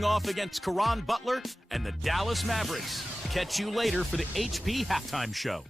off against Caron Butler and the Dallas Mavericks. Catch you later for the HP halftime show.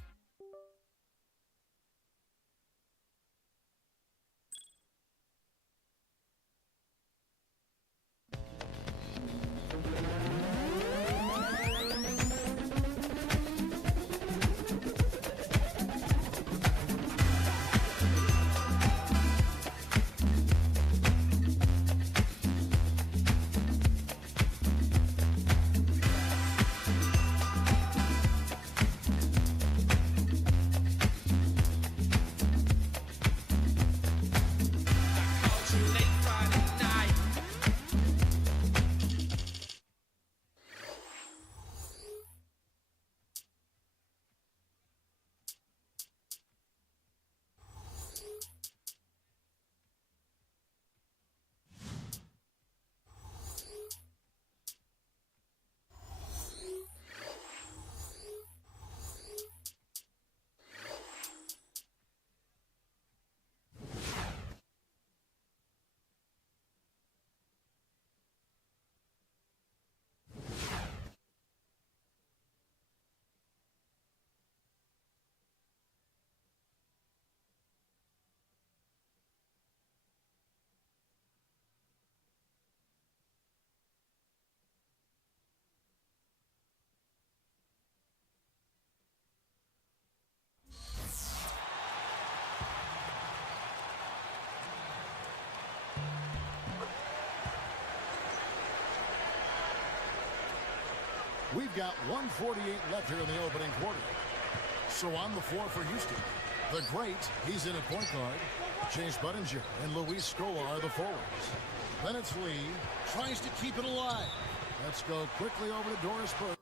We've got 1:48 left here in the opening quarter. So on the floor for Houston, the great, he's in at point guard. Chase Budinger and Luis Scola are the forwards. Then it's Lee, tries to keep it alive. Let's go quickly over to Doris Burke.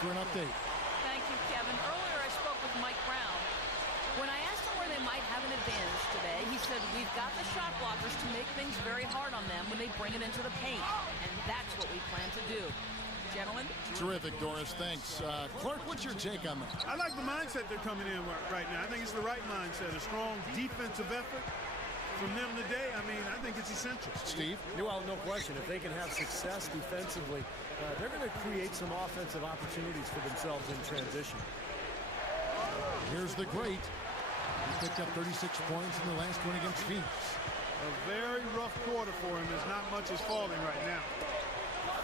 for an update. Thank you, Kevin. Earlier I spoke with Mike Brown. When I asked him where they might have an advantage today, he said, we've got the shot blockers to make things very hard on them when they bring it into the paint. And that's what we plan to do. Gentlemen? Terrific, Doris. Thanks. Clark, what's your take on that? I like the mindset they're coming in right now. I think it's the right mindset. A strong defensive effort from them today. I mean, I think it's essential. Steve? Well, no question. If they can have success defensively, they're going to create some offensive opportunities for themselves in transition. Here's the great. He picked up 36 points in the last one against Phoenix. A very rough quarter for him as not much is falling right now.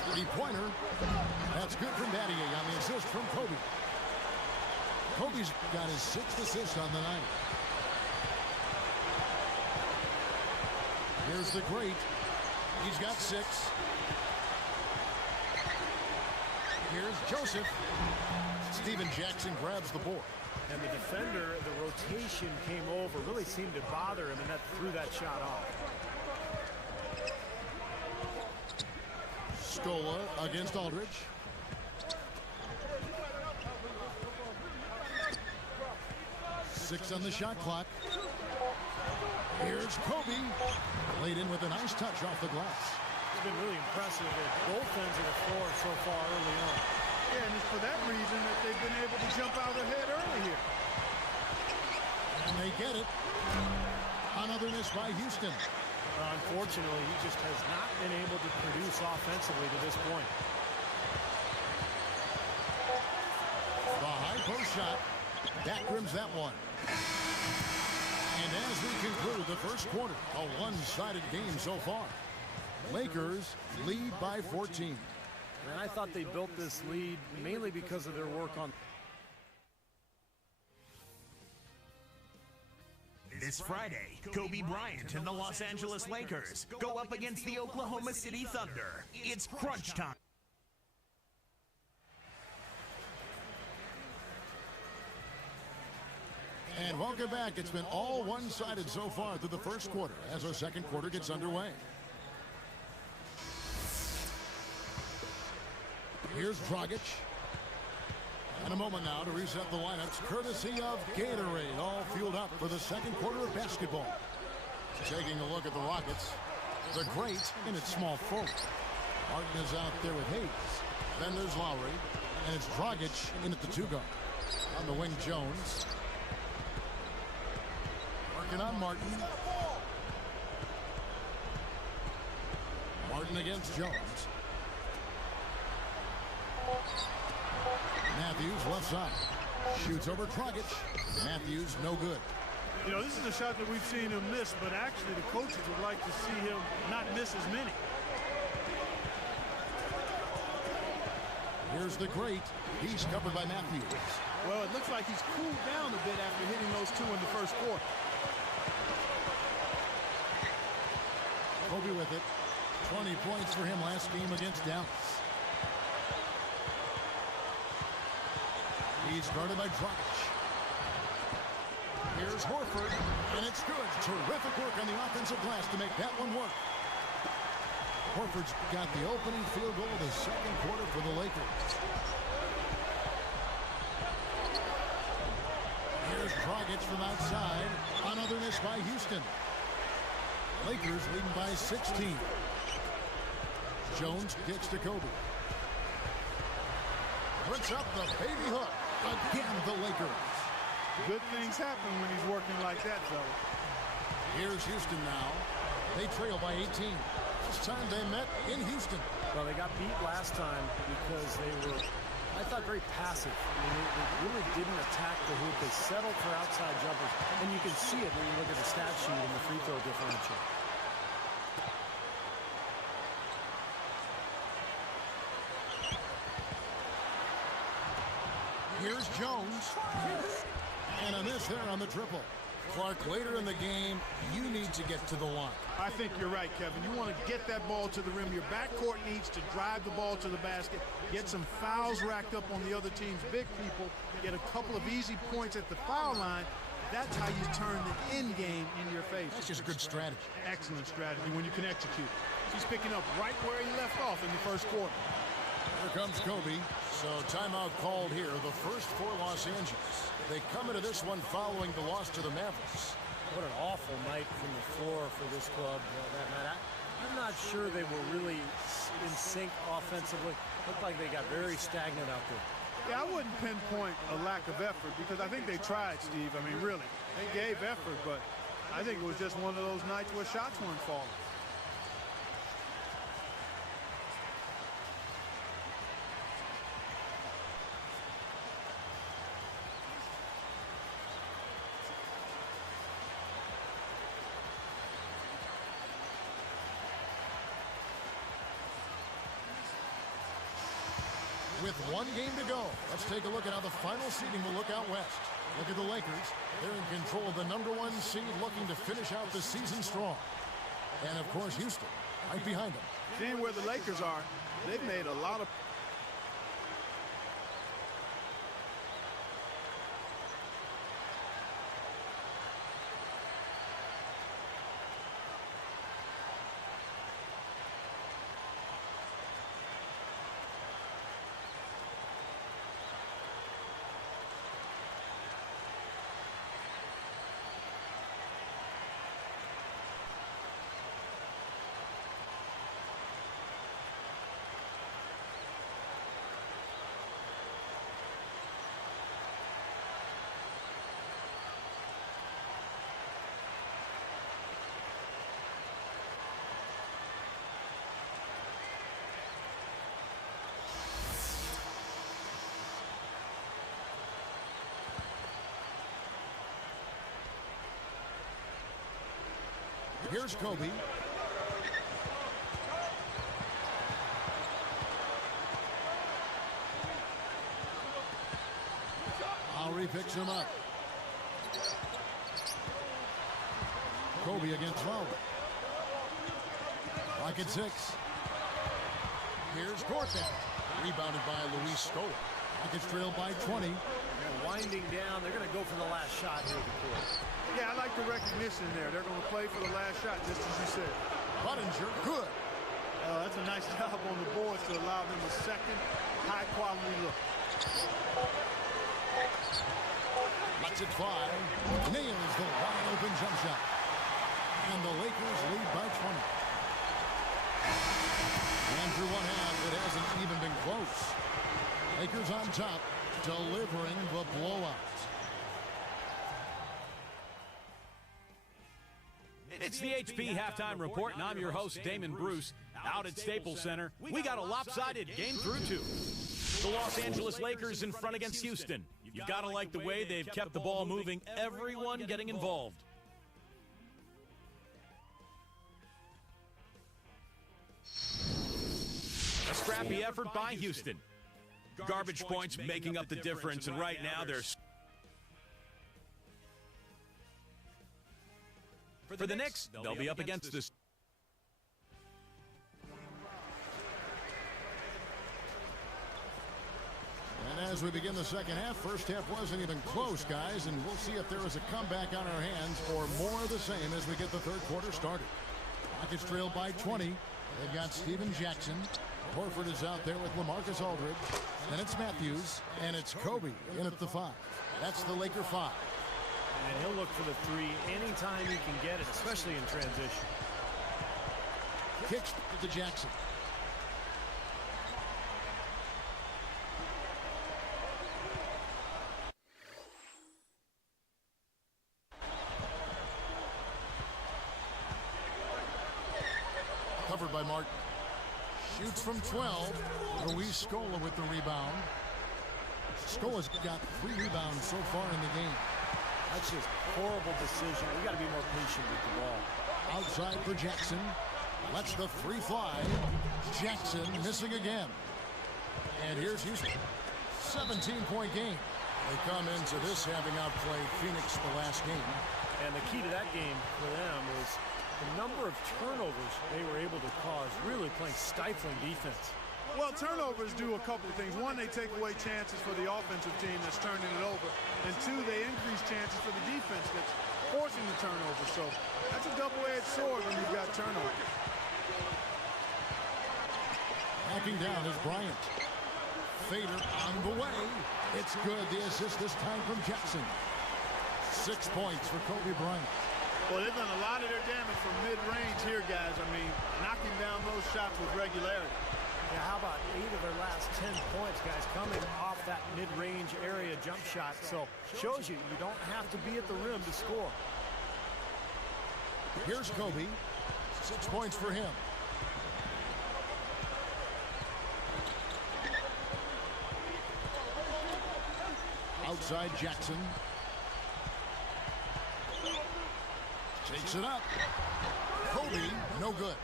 3-pointer. That's good from Battier on the assist from Kobe. Kobe's got his 6th assist on the night. Here's the great. He's got 6. Here's Joseph. Steven Jackson grabs the board. And the defender, the rotation came over, really seemed to bother him, and that threw that shot off. Scola against Aldridge. Six on the shot clock. Here's Kobe. Laid in with a nice touch off the glass. It's been really impressive at both ends of the floor so far early on. Yeah, and it's for that reason that they've been able to jump out ahead early here. And they get it. Another miss by Houston. Unfortunately, he just has not been able to produce offensively to this point. The high post shot. Back rims that one. And as we conclude the first quarter, a one-sided game so far. Lakers lead by 14. And I thought they built this lead mainly because of their work on. This Friday, Kobe Bryant and the Los Angeles Lakers go up against the Oklahoma City Thunder. It's crunch time. And welcome back. It's been all one-sided so far through the first quarter as our second quarter gets underway. Here's Dragic. And a moment now to reset the lineups, courtesy of Gatorade, all fueled up for the second quarter of basketball. Taking a look at the Rockets, the great in its small forward. Martin is out there with Hayes. Then there's Lowry, and it's Dragic in at the 2-guard. On the wing, Jones. Working on Martin. Martin against Jones. Matthews left side. Shoots over Dragic. Matthews no good. You know, this is a shot that we've seen him miss, but actually the coaches would like to see him not miss as many. Here's the great. He's covered by Matthews. Well, it looks like he's cooled down a bit after hitting those two in the first quarter. Kobe with it. 20 points for him last game against Dallas. He's guarded by Dragic. Here's Horford, and it's good. Terrific work on the offensive glass to make that one work. Horford's got the opening field goal of the second quarter for the Lakers. Here's Dragic from outside. Another miss by Houston. Lakers leading by 16. Jones kicks to Kobe. Puts up the baby hook. Again, the Lakers. Good things happen when he's working like that, fellas. Here's Houston now. They trail by 18. This time they met in Houston. Well, they got beat last time because they were, I thought, very passive. I mean, they really didn't attack the hoop. They settled for outside jumpers. And you can see it when you look at the stat sheet and the free throw differential. Here's Jones. And a miss there on the triple. Clark, later in the game, you need to get to the line. I think you're right, Kevin. You want to get that ball to the rim. Your backcourt needs to drive the ball to the basket, get some fouls racked up on the other team's big people, get a couple of easy points at the foul line. That's how you turn the end game in your favor. That's just good strategy. Excellent strategy when you can execute. He's picking up right where he left off in the first quarter. Here comes Kobe. So timeout called here, the first for Los Angeles. They come into this one following the loss to the Mavericks. What an awful night from the floor for this club that night. I'm not sure they were really in sync offensively. Looked like they got very stagnant out there. Yeah, I wouldn't pinpoint a lack of effort because I think they tried, Steve. I mean, really, they gave effort, but I think it was just one of those nights where shots weren't falling. With one game to go, let's take a look at how the final seeding will look out west. Look at the Lakers. They're in control of the #1 seed, looking to finish out the season strong. And, of course, Houston right behind them. Seeing where the Lakers are, they've made a lot of... Here's Kobe. Lowry picks him up. Kobe against Lowry. Rocket 6. Here's Gortat. Rebounded by Luis Scola. Rockets trail by 20. They're winding down. They're going to go for the last shot here before. Yeah, I like the recognition there. They're going to play for the last shot, just as you said. Budinger, good. That's a nice job on the boards to allow them a second high-quality look. Lets it fly. Nails the wide-open jump shot. And the Lakers lead by 20. And through one half, it hasn't even been close. Lakers on top, delivering the blowout. It's the HP Halftime Report, and I'm your host, Damon Bruce. Out at Staples Center, we got a lopsided game through two. The Los Angeles Lakers in front against Houston. You've got to like the way they've kept the ball moving, everyone getting involved. A scrappy effort by Houston. Garbage points making up the difference, and right now they're... For the Knicks, they'll be up against this. And as we begin the second half, first half wasn't even close, guys, and we'll see if there is a comeback on our hands or more of the same as we get the third quarter started. Rockets trail by 20. They've got Steven Jackson. Horford is out there with LaMarcus Aldridge. Then it's Matthews, and it's Kobe in at the 5. That's the Laker 5. And he'll look for the three anytime he can get it, especially in transition. Kicks to Jackson. Covered by Martin. Shoots from 12. Luis Scola with the rebound. Scola's got 3 rebounds so far in the game. That's just a horrible decision. We got to be more patient with the ball. Outside for Jackson. Lets the 3 fly. Jackson missing again. And here's Houston. 17-point game. They come into this having outplayed Phoenix the last game. And the key to that game for them was the number of turnovers they were able to cause, really playing stifling defense. Well, turnovers do a couple of things. One, they take away chances for the offensive team that's turning it over. And two, they increase chances for the defense that's forcing the turnover. So that's a double-edged sword when you've got turnovers. Backing down is Bryant. Fader on the way. It's good. The assist this time from Jackson. 6 points for Kobe Bryant. Well, they've done a lot of their damage from mid-range here, guys. I mean, knocking down those shots with regularity. Yeah, how about 8 of their last 10 points, guys, coming off that mid-range area jump shot. So, shows you don't have to be at the rim to score. Here's Kobe. 6 points for him. Outside Jackson. Takes it up. Kobe, no good.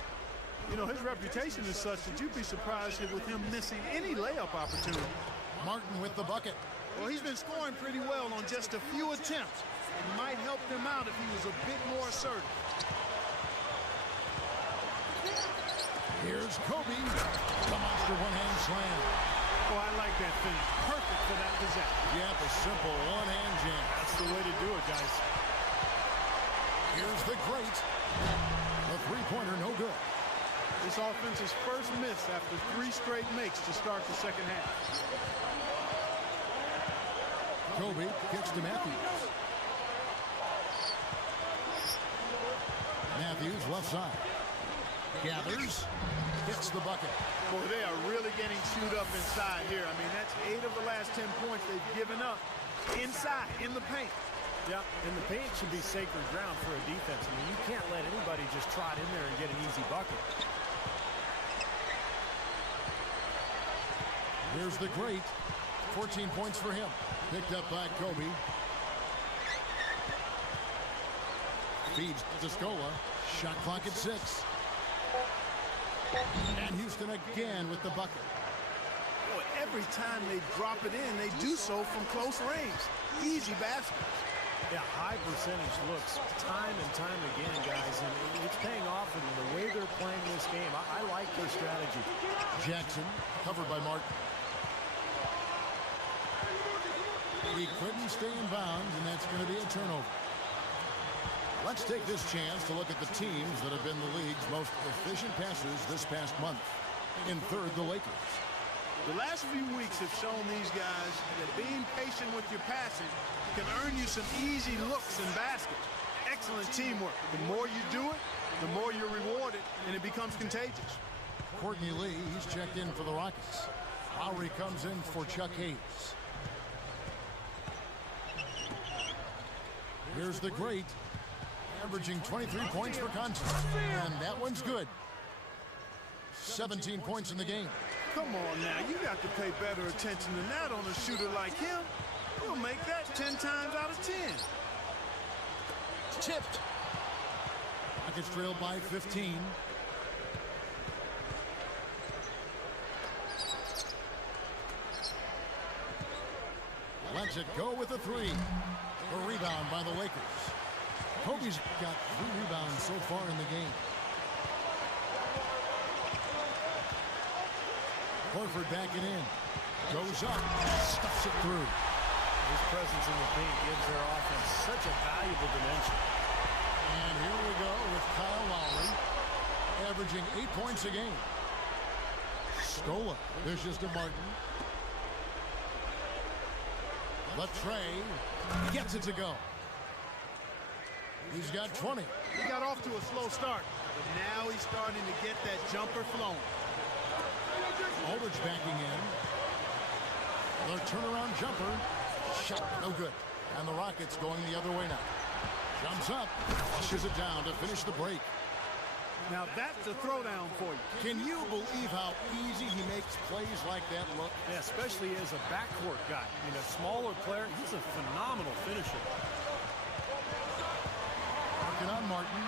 You know, his reputation is such that you'd be surprised with him missing any layup opportunity. Martin with the bucket. Well, he's been scoring pretty well on just a few attempts. It might help them out if he was a bit more assertive. Here's Kobe. The monster one-hand slam. Oh, I like that finish. Perfect for that possession. Yeah, the simple one-hand jam. That's the way to do it, guys. Here's the great. The three-pointer, no good. This offense's first miss after 3 straight makes to start the second half. Kobe kicks to Matthews. Matthews left side. Gathers. Hits the bucket. Boy, they are really getting chewed up inside here. I mean, that's 8 of the last 10 points they've given up inside, in the paint. Yeah, and the paint should be sacred ground for a defense. I mean, you can't let anybody just trot in there and get an easy bucket. Here's the great. 14 points for him. Picked up by Kobe. Feeds to Scola. Shot clock at 6. And Houston again with the bucket. Boy, every time they drop it in, they do so from close range. Easy basket. Yeah, high percentage looks time and time again, guys, and it's paying off in the way they're playing this game. I like their strategy. Jackson, covered by Martin. He couldn't stay in bounds, and that's going to be a turnover. Let's take this chance to look at the teams that have been the league's most efficient passers this past month. In third, the Lakers. The last few weeks have shown these guys that being patient with your passing can earn you some easy looks and baskets. Excellent teamwork. The more you do it, the more you're rewarded, and it becomes contagious. Courtney Lee, he's checked in for the Rockets. Lowry comes in for Chuck Hayes. Here's the great, averaging 23 points per contest, and that one's good. 17 points in the game. Come on now, you got to pay better attention than that on a shooter like him. He'll make that 10 times out of 10. Tipped. Rockets trailed by 15. Lets it go with a 3. A rebound by the Lakers. Kobe's got 3 rebounds so far in the game. Horford backing in. Goes up. Stuffs it through. His presence in the paint gives their offense such a valuable dimension. And here we go with Kyle Lowry, averaging 8 points a game. Scola dishes to Martin. Latrey gets it to go. He's got 20. He got off to a slow start, but now he's starting to get that jumper flowing. Aldridge backing in. The turnaround jumper. Shot no good. And the Rockets going the other way now. Jumps up. Flushes it down to finish the break. Now that's a throwdown for you. Can you believe how easy he makes plays like that look? Yeah, especially as a backcourt guy. I mean, a smaller player, he's a phenomenal finisher. Working on Martin.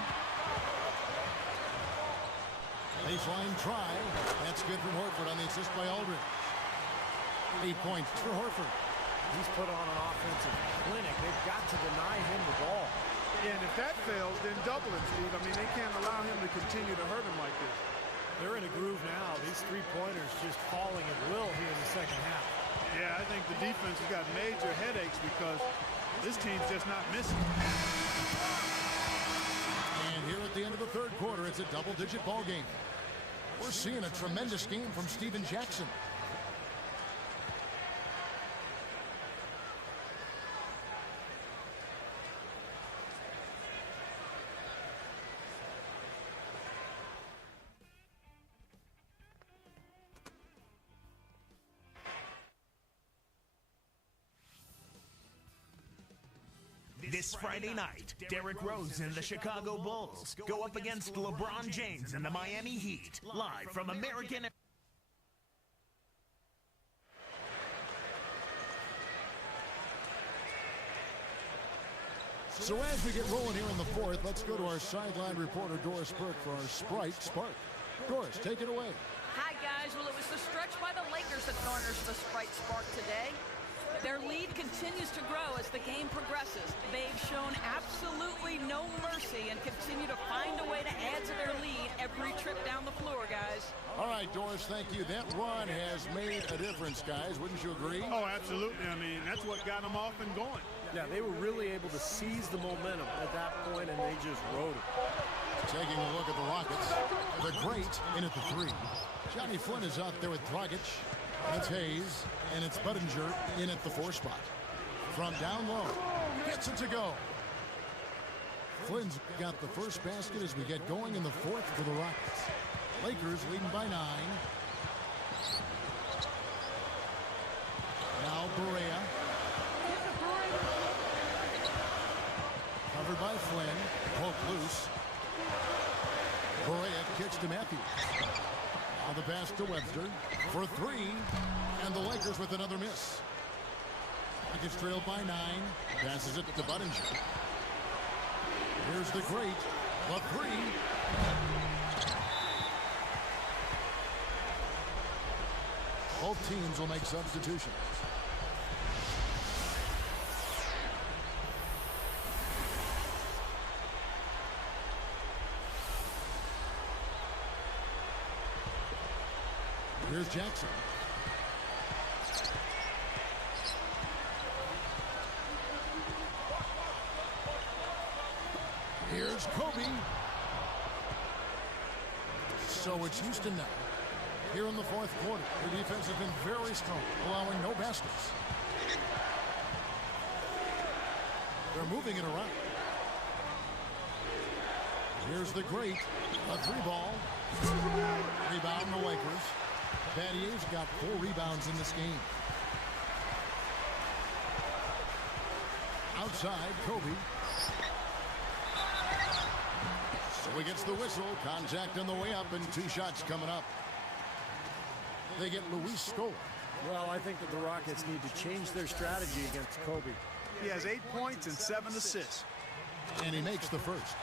Baseline try. That's good from Horford on the assist by Aldridge. 8 points for Horford. He's put on an offensive clinic. They've got to deny him the ball. And if that fails, then double him, Steve. I mean, they can't allow him to continue to hurt him like this. They're in a groove now. These three-pointers just falling at will here in the second half. Yeah, I think the defense has got major headaches because this team's just not missing. And here at the end of the third quarter, it's a double-digit ball game. We're seeing a tremendous game from Steven Jackson. This Friday night, Derrick Rose and the Chicago Bulls go up against LeBron James and the Miami Heat, live from American... So as we get rolling here in the fourth, let's go to our sideline reporter, Doris Burke, for our Sprite Spark. Doris, take it away. Hi, guys. Well, it was the stretch by the Lakers that garners the Sprite Spark today. Their lead continues to grow as the game progresses. They've shown absolutely no mercy and continue to find a way to add to their lead every trip down the floor, guys. All right, Doris, thank you. That run has made a difference, guys. Wouldn't you agree? Oh, absolutely. I mean, that's what got them off and going. Yeah, they were really able to seize the momentum at that point, and they just rode it. Taking a look at the Rockets. The great in at the three. Johnny Flynn is out there with Dragic. It's Hayes, and it's Budinger in at the 4 spot. From down low, gets it to go. Flynn's got the first basket as we get going in the fourth for the Rockets. Lakers leading by 9. Now Barea. Covered by Flynn. Poked loose. Barea kicks to Matthews. Now the pass to Webster for 3. And the Lakers with another miss. Rockets trailed by 9. Passes it to Budinger. Here's the great. The 3. Both teams will make substitutions. Here's Jackson. Here's Kobe. So it's Houston now. Here in the fourth quarter, the defense has been very strong, allowing no baskets. They're moving it around. Here's the great. A 3-ball. Rebound the Lakers. Battier's got 4 rebounds in this game. Outside, Kobe. So he gets the whistle. Contact on the way up and 2 shots coming up. They get Luis Scola. Well, I think that the Rockets need to change their strategy against Kobe. He has 8 points and 7 assists. And he makes the first.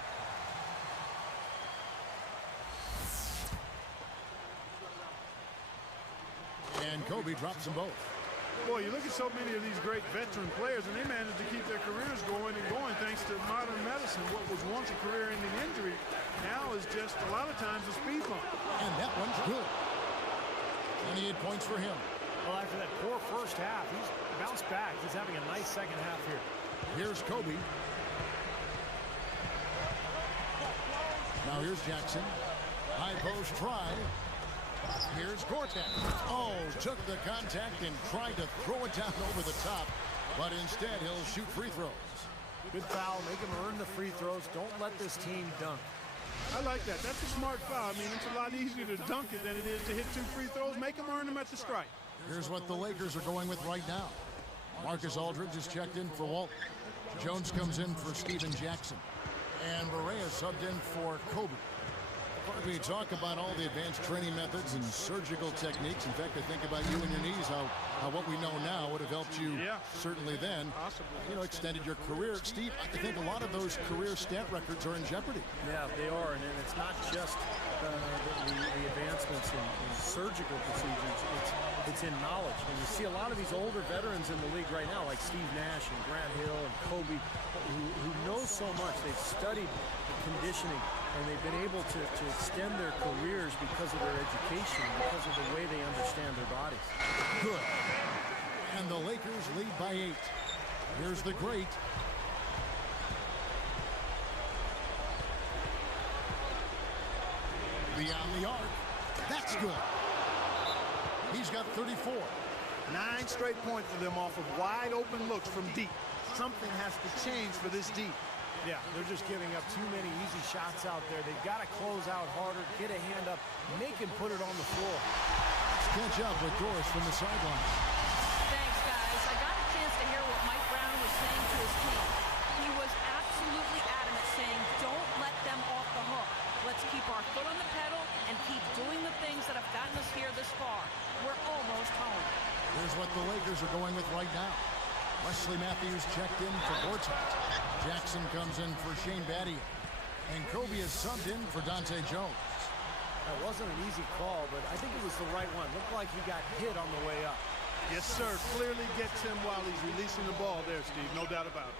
And Kobe drops them both. Boy, you look at so many of these great veteran players, and they managed to keep their careers going and going thanks to modern medicine. What was once a career-ending injury now is just a lot of times a speed bump. And that one's good. 28 points for him. Well, after that poor first half, he's bounced back. He's having a nice second half here. Here's Kobe. Now here's Jackson. High post try. Here's Gortat. Oh, took the contact and tried to throw it down over the top, but instead he'll shoot free throws. Good foul. Make him earn the free throws. Don't let this team dunk. I like that. That's a smart foul. I mean, it's a lot easier to dunk it than it is to hit 2 free throws. Make them earn them at the stripe. Here's what the Lakers are going with right now. Marcus Aldridge is checked in for Walton. Jones comes in for Steven Jackson. And Barea subbed in for Kobe. We talk about all the advanced training methods and surgical techniques. In fact, I think about you and your knees, how what we know now would have helped you certainly then. Possibly. You know, extended your career. Steve, I think a lot of those career stat records are in jeopardy. Yeah, they are, and it's not just the advancements in surgical procedures. It's in knowledge. And you see a lot of these older veterans in the league right now, like Steve Nash and Grant Hill and Kobe, who know so much. They've studied the conditioning, and they've been able to extend their careers because of their education, because of the way they understand their bodies. Good. And the Lakers lead by 8. Here's the great. Beyond the arc. That's good. He's got 34. 9 straight points for them off of wide open looks from deep. Something has to change for this deep. Yeah, they're just giving up too many easy shots out there. They've got to close out harder, get a hand up, make him put it on the floor. Let's catch up with Doris from the sideline. Thanks, guys. I got a chance to hear what Mike Brown was saying to his team. He was what the Lakers are going with right now. Wesley Matthews checked in for Gortat. Jackson comes in for Shane Battier. And Kobe is subbed in for Dante Jones. That wasn't an easy call, but I think it was the right one. Looked like he got hit on the way up. Yes, sir. Clearly gets him while he's releasing the ball there, Steve. No doubt about it.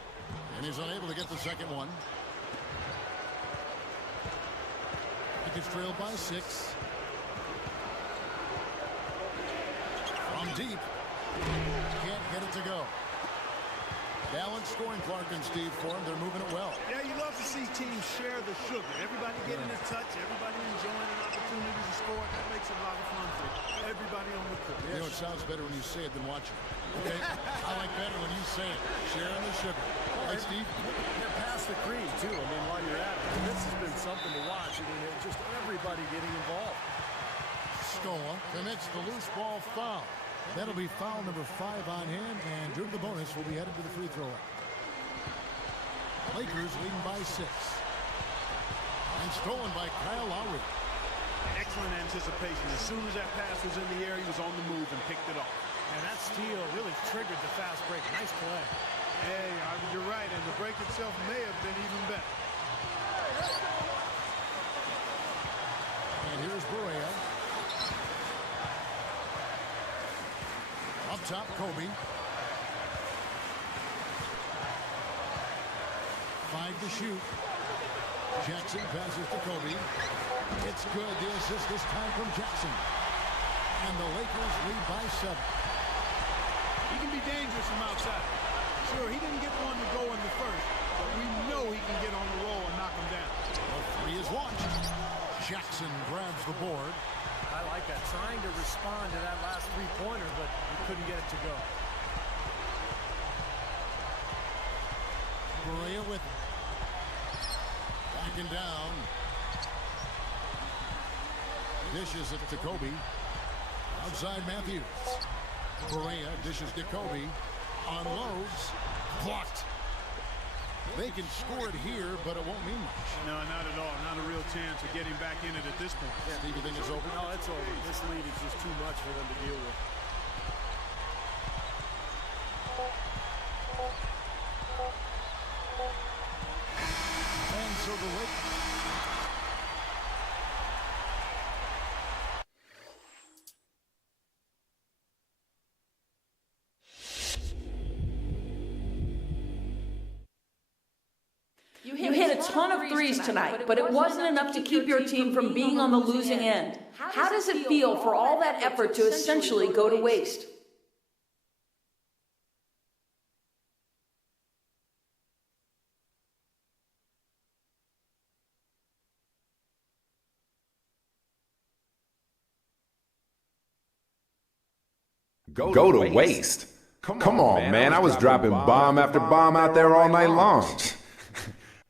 And he's unable to get the second one. Lakers trailed by 6. From deep. Can't get it to go. Balanced scoring, Clark and Steve, for him. They're moving it well. Yeah, you love to see teams share the sugar. Everybody getting a touch, everybody enjoying an opportunity to score. That makes it a lot of fun for everybody on the court. You know, it sounds better when you say it than watch it. Okay? I like better when you say it. Sharing the sugar. Right, Steve? They're past the cream, too. I mean, while you're at it, this has been something to watch. I mean, it's just everybody getting involved. Scola commits the loose ball foul. That'll be foul number 5 on him, and due to the bonus, will be headed to the free throw line. Lakers leading by 6. And stolen by Kyle Lowry. Excellent anticipation. As soon as that pass was in the air, he was on the move and picked it off. And that steal really triggered the fast break. Nice play. Hey, you're right, and the break itself may have been even better. And here's Barea. Up top, Kobe. 5 to shoot. Jackson passes to Kobe. It's good. The assist this time from Jackson. And the Lakers lead by 7. He can be dangerous from outside. Sure, he didn't get one to go in the first, but we know he can get on the roll and knock him down. The 3 is launched. Jackson grabs the board. I like that. Trying to respond to that last three-pointer, but he couldn't get it to go. Barea with it. Backing down. Dishes it to Kobe. Outside Matthews. Barea dishes to Kobe. Unloads. Blocked. They can score it here, but it won't mean much. No, not at all. Not a real chance of getting back in it at this point. Yeah. Steve, you think it's over? No, it's over. This lead is just too much for them to deal with. And so the Lakers. You hit a ton of threes tonight, but it wasn't enough to keep your team from being on the losing end. How does it feel for all that effort to essentially go to waste? Go to waste? Come on, man. I was dropping bomb after bomb out there all night long.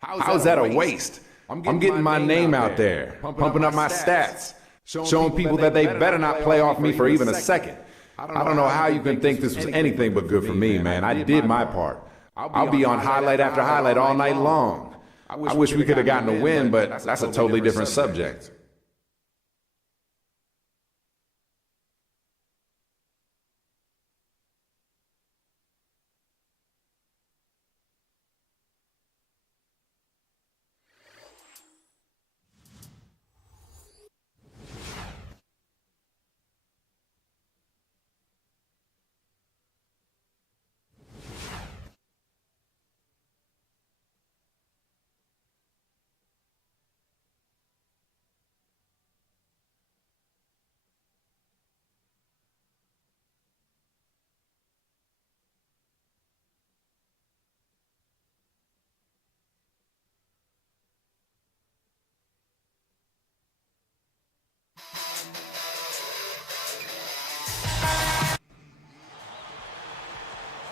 How's that a waste? I'm getting my name out there, pumping up my stats, showing people that they better not play off me for even a second. I don't know how you can think this was anything but good for me, man. I did my part. I'll be on highlight after highlight all night long. I wish we could have gotten a win, but that's a totally different subject.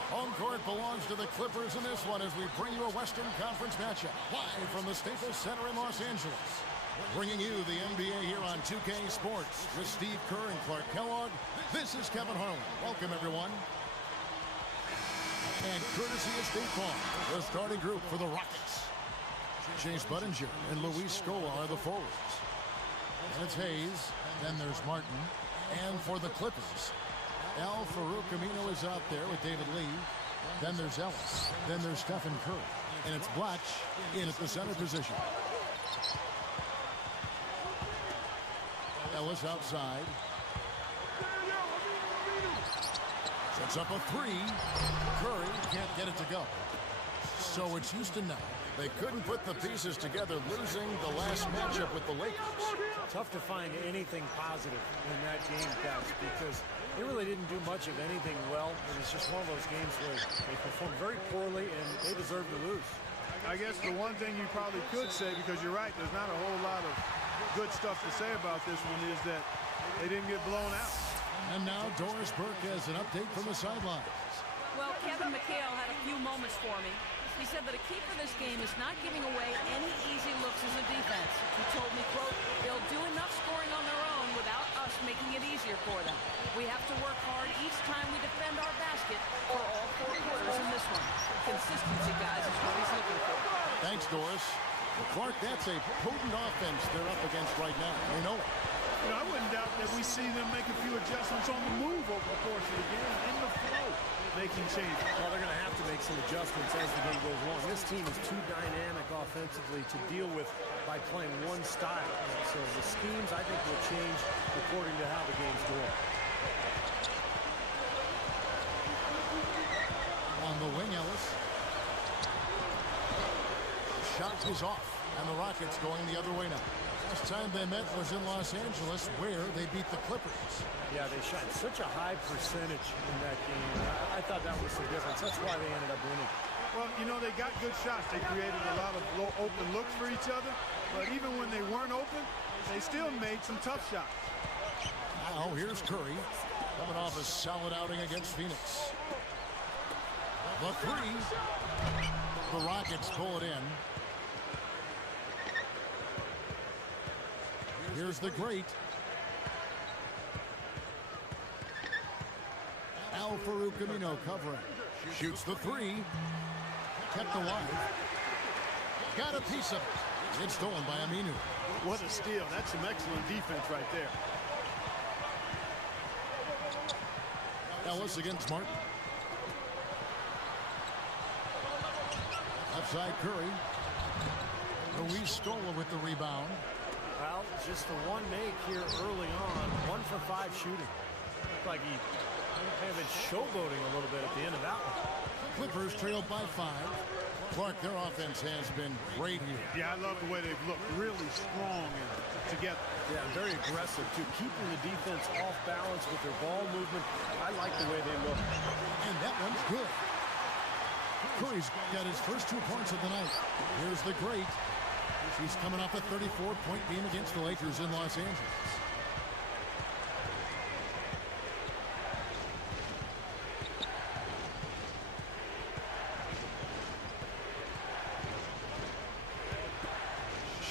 Home court belongs to the Clippers in this one as we bring you a Western Conference matchup live from the Staples Center in Los Angeles. Bringing you the NBA here on 2K Sports with Steve Kerr and Clark Kellogg. This is Kevin Harlan. Welcome, everyone. And courtesy of State Farm, the starting group for the Rockets. Chase Budinger and Luis Scola are the forwards. And it's Hayes, then there's Martin. And for the Clippers, Al Farouk Amino is out there with David Lee. Then there's Ellis. Then there's Stephen Curry. And it's Blatch in at the center position. Ellis outside. Sets up a three. Curry can't get it to go. So it's Houston now. They couldn't put the pieces together, losing the last matchup with the Lakers. Tough to find anything positive in that game, guys, because they really didn't do much of anything well. It was just one of those games where they performed very poorly, and they deserved to lose. I guess the one thing you probably could say, because you're right, there's not a whole lot of good stuff to say about this one, is that they didn't get blown out. And now Doris Burke has an update from the sidelines. Well, Kevin McHale had a few moments for me. He said that a key for this game is not giving away any easy looks as a defense. He told me, quote, they'll do enough scoring on their own without us making it easier for them. We have to work hard each time we defend our basket for all 4 quarters in this one. Consistency, guys, is what he's looking for. Thanks, Doris. Well, Clark, that's a potent offense they're up against right now. They know it. You know, I wouldn't doubt that we see them make a few adjustments on the move over the course of the game. In the flow, making changes. Well, they're going to have to make some adjustments as the game goes on. This team is too dynamic offensively to deal with by playing one style. So the schemes, I think, will change according to how the game's going. On the wing, Ellis. Shot is off, and the Rockets going the other way now. Last time they met was in Los Angeles, where they beat the Clippers. Yeah, they shot such a high percentage in that game. I thought that was the difference. That's why they ended up winning. Well, you know, they got good shots. They created a lot of open looks for each other. But even when they weren't open, they still made some tough shots. Now, here's Curry, coming off a solid outing against Phoenix. The three. The Rockets pull it in. Here's the great Al Farouk Amino covering. Shoots the three. Kept alive. Got a piece of it. It's stolen by Aminu. What a steal. That's some excellent defense right there. Ellis against Martin. Outside Curry. Luis Scola with the rebound. Well, just the one make here early on. 1 for 5 shooting. Looked like he kind of been showboating a little bit at the end of that one. Clippers trailed by 5. Clark, their offense has been great here. Yeah, I love the way they've looked. Really strong and together. Yeah, very aggressive, too. Keeping the defense off balance with their ball movement. I like the way they look. And that one's good. Curry's got his first 2 points of the night. Here's the great. He's coming off a 34-point game against the Lakers in Los Angeles.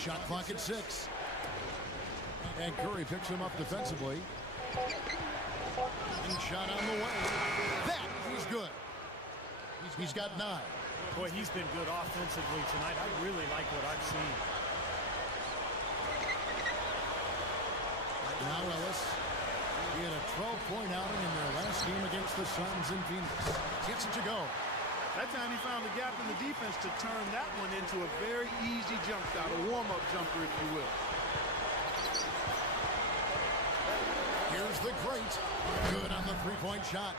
Shot clock at 6. And Curry picks him up defensively. And shot on the way. That is good. He's got 9. Boy, he's been good offensively tonight. I really like what I've seen. Now Ellis. He had a 12-point outing in their last game against the Suns in Phoenix. Gets it to go. That time he found the gap in the defense to turn that one into a very easy jump shot, a warm-up jumper, if you will. Here's the great. Good on the 3-point shot.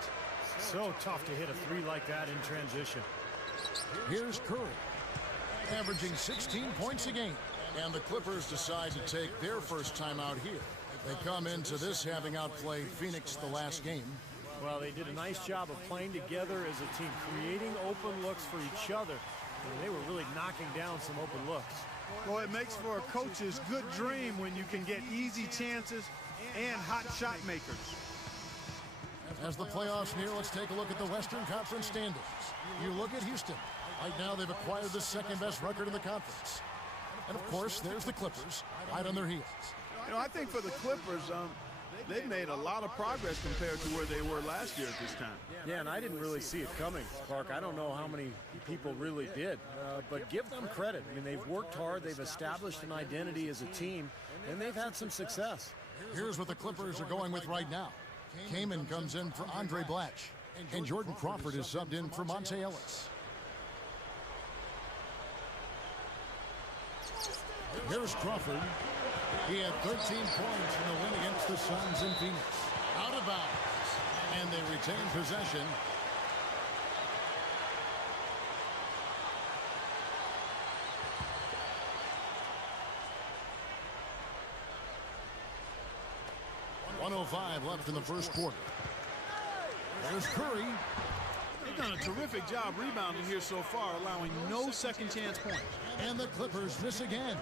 So tough to hit a 3 like that in transition. Here's Curry, averaging 16 points a game. And the Clippers decide to take their first time out here. They come into this having outplayed Phoenix the last game. Well, they did a nice job of playing together as a team, creating open looks for each other. And they were really knocking down some open looks. Well, it makes for a coach's good dream when you can get easy chances and hot shot makers. As the playoffs near, let's take a look at the Western Conference standings. You look at Houston. Right now, they've acquired the second-best record in the conference. And, of course, there's the Clippers, right on their heels. You know, I think for the Clippers, they've made a lot of progress compared to where they were last year at this time. Yeah, and I didn't really see it coming, Clark. I don't know how many people really did, but give them credit. I mean, they've worked hard, they've established an identity as a team, and they've had some success. Here's what the Clippers are going with right now. Kamen comes in for Andre Blatch. And Jordan Crawford is subbed in for Monte Ellis. Here's Crawford. He had 13 points in the win against the Suns in Phoenix. Out of bounds. And they retain possession. .105 left in the first quarter. There's Curry. They've done a terrific job rebounding here so far, allowing no second chance points. And the Clippers miss again.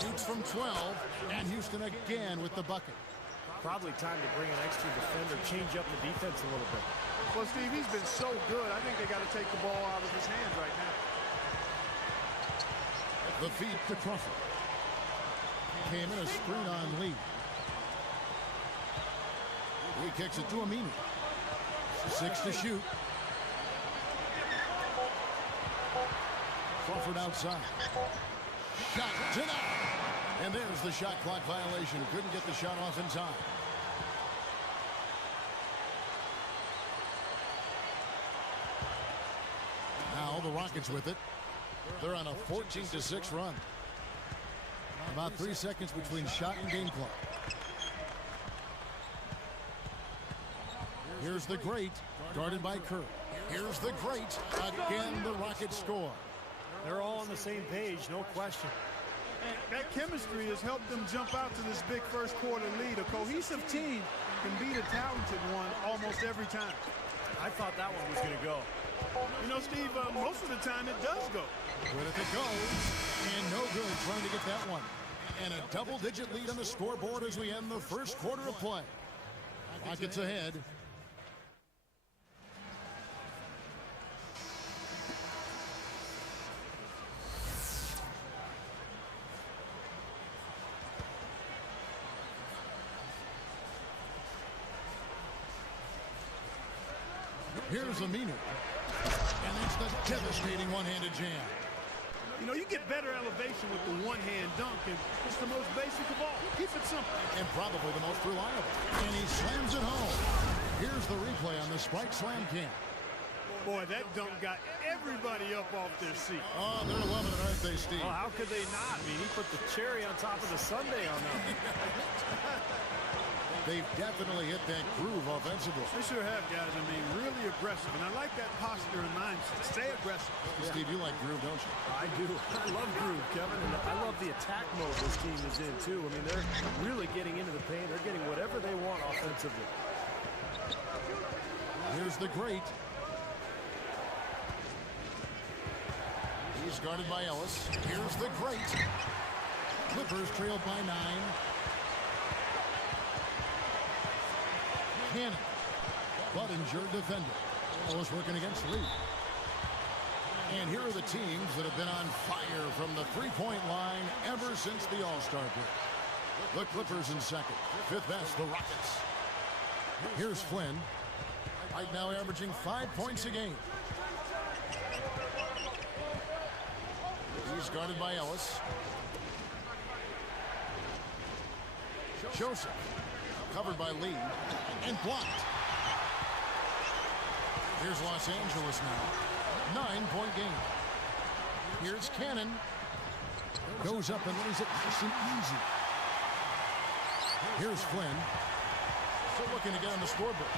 Shoots from 12, and Houston again with the bucket. Probably time to bring an extra defender, change up the defense a little bit. Well, Steve, he's been so good. I think they got to take the ball out of his hands right now. The feed to Crawford. Came in a screen on Lee. He kicks it to Aminu. 6 to shoot. Crawford outside. Shot denied. And there's the shot clock violation. Couldn't get the shot off in time. Now the Rockets with it. They're on a 14-6 run. About 3 seconds between shot and game clock. Here's the great, guarded by Kerr. Here's the great. Again, the Rockets score. They're all on the same page, no question. And that chemistry has helped them jump out to this big first quarter lead. A cohesive team can beat a talented one almost every time. I thought that one was going to go. You know, Steve, most of the time it does go. With it goes, and no good trying to get that one. And a double-digit lead on the scoreboard as we end the first quarter of play. Rockets ahead. Here's Aminu. And it's the devastating one-handed jam. You know, you get better elevation with the one-hand dunk, and it's the most basic of all. Keep it simple. And probably the most reliable. And he slams it home. Here's the replay on the Spike Slam cam. Boy, that dunk got everybody up off their seat. Oh, they're loving it, aren't they, Steve? Well, how could they not? I mean, he put the cherry on top of the sundae on them. They've definitely hit that groove offensively. They sure have, guys. I mean, really aggressive. And I like that posture and mindset. Stay aggressive. Steve, you like groove, don't you? I do. I love groove, Kevin. And I love the attack mode this team is in, too. I mean, they're really getting into the paint. They're getting whatever they want offensively. Here's the great. He's guarded by Ellis. Here's the great. Clippers trailed by 9. Cannon. Budinger defender. Ellis working against Lee. And here are the teams that have been on fire from the three-point line ever since the All-Star break. The Clippers in second. Fifth best, the Rockets. Here's Flynn. Right now averaging 5 points a game. He's guarded by Ellis. Joseph. Covered by Lee. And blocked. Here's Los Angeles now. 9-point game. Here's Cannon. Goes up and lays it nice and easy. Here's Flynn. Still looking to get on the scoreboard.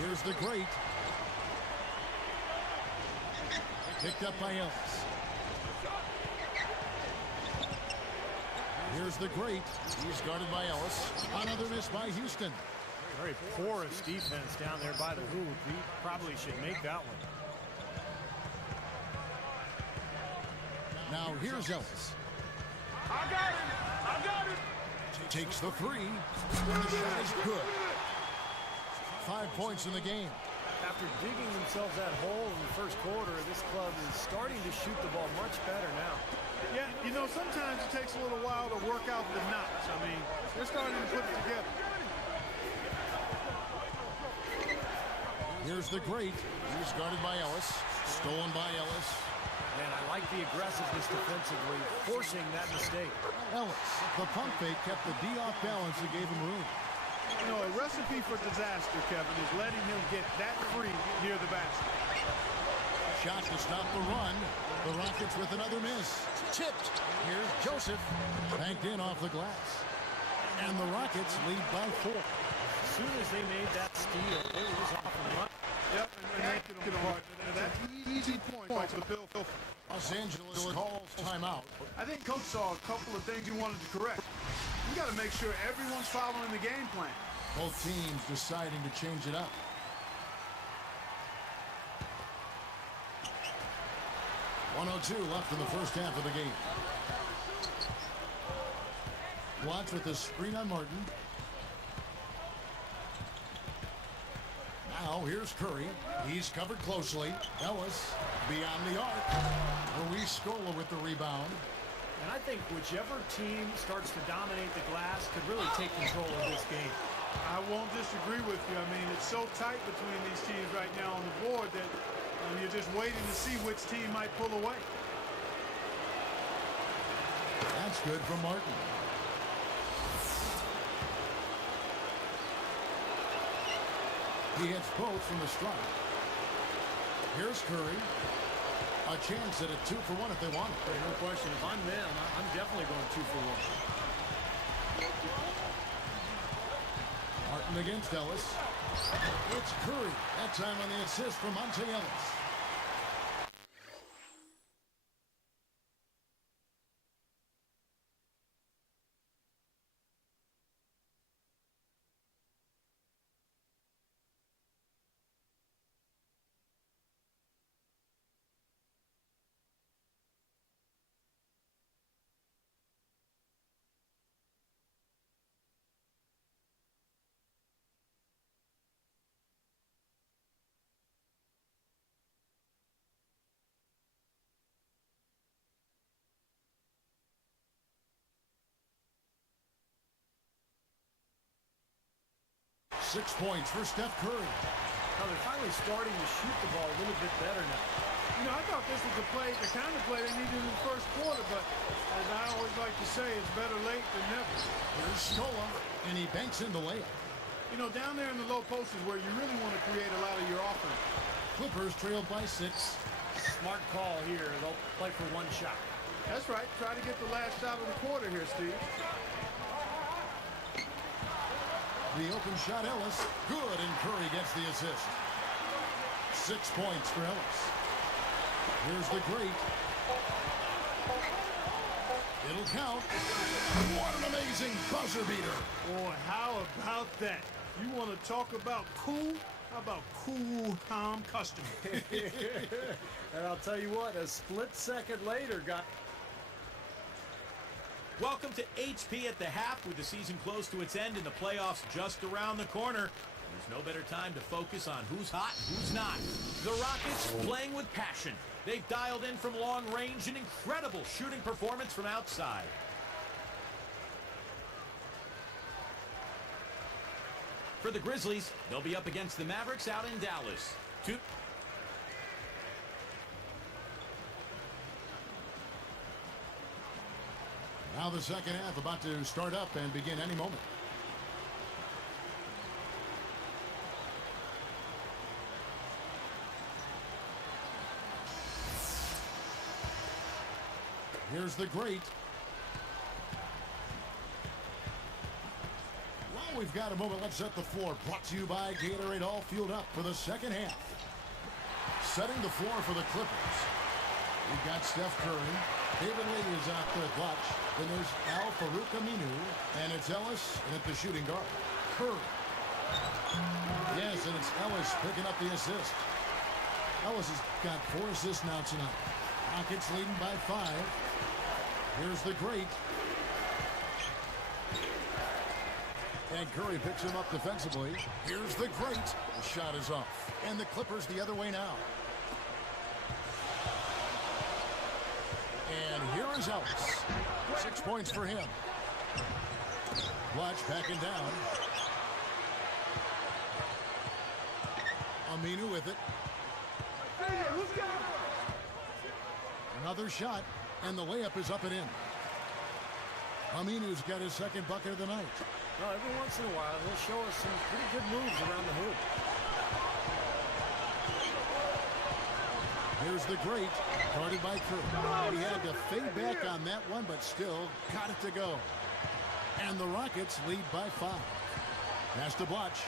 Here's the great. Picked up by Ellis. Here's the great. He's guarded by Ellis. Another miss by Houston. Very porous defense down there by the hoop. He probably should make that one. Now here's Ellis. I got it. I got it. Takes the three. And the shot is good. 5 points in the game. After digging themselves that hole in the first quarter, this club is starting to shoot the ball much better now. Yeah, you know, sometimes it takes a little while to work out the knots. I mean, they're starting to put it together. Here's the great. He's guarded by Ellis. Stolen by Ellis. And I like the aggressiveness defensively, forcing that mistake. Ellis, the pump fake kept the D off balance and gave him room. You know, a recipe for disaster, Kevin, is letting him get that free near the basket. Shot to stop the run. The Rockets with another miss. Tipped. Here's Joseph. Banked in off the glass. And the Rockets lead by 4. As soon as they made that steal, it was off and run. Yep, and make it hard. That's easy point for Bill. Los Angeles calls timeout. I think Coach saw a couple of things he wanted to correct. You got to make sure everyone's following the game plan. Both teams deciding to change it up. .102 left in the first half of the game. Watch with the screen on Martin. Now here's Curry. He's covered closely. Ellis beyond the arc. Luis Scola with the rebound. And I think whichever team starts to dominate the glass could really take control of this game. I won't disagree with you. I mean, it's so tight between these teams right now on the board that you're just waiting to see which team might pull away. That's good from Martin. He hits both from the stripe. Here's Curry. A chance at a 2 for 1 if they want it. No question. If I'm them, I'm definitely going 2 for 1. Martin against Ellis. It's Curry. That time on the assist from Monte Ellis. Six points for Steph Curry. Now they're finally starting to shoot the ball a little bit better now. You know, I thought this was the kind of play they needed in the first quarter, but as I always like to say, it's better late than never. Here's Scola, and he banks in the layup. You know, down there in the low post is where you really want to create a lot of your offense. Clippers trailed by 6. Smart call here. They'll play for one shot. That's right. Try to get the last shot of the quarter here, Steve. The open shot, Ellis. Good, and Curry gets the assist. 6 points for Ellis. Here's the great. It'll count. What an amazing buzzer beater. Boy, how about that? You want to talk about cool? How about cool, calm customer? And I'll tell you what, a split second later got... Welcome to HP at the half, with the season close to its end and the playoffs just around the corner. There's no better time to focus on who's hot and who's not. The Rockets playing with passion. They've dialed in from long range, an incredible shooting performance from outside. For the Grizzlies, they'll be up against the Mavericks out in Dallas. Now the second half about to start up and begin any moment. Here's the great. Well, we've got a moment. Let's set the floor. Brought to you by Gatorade, all fueled up for the second half. Setting the floor for the Clippers. We've got Steph Curry. David Lee is out there clutch. Then there's Al Farouk Aminu. And it's Ellis and at the shooting guard. Curry. Yes, and it's Ellis picking up the assist. Ellis has got 4 assists now tonight. Rockets leading by 5. Here's the great. And Curry picks him up defensively. Here's the great. The shot is off. And the Clippers the other way now. And here is Ellis. 6 points for him. Watch backing down. Aminu with it. Another shot, and the layup is up and in. Aminu's got his second bucket of the night. Well, every once in a while, he'll show us some pretty good moves around the hoop. Here's the great, guarded by Curry. He had to fade back on that one, but still got it to go. And the Rockets lead by 5. Pass to Blotch.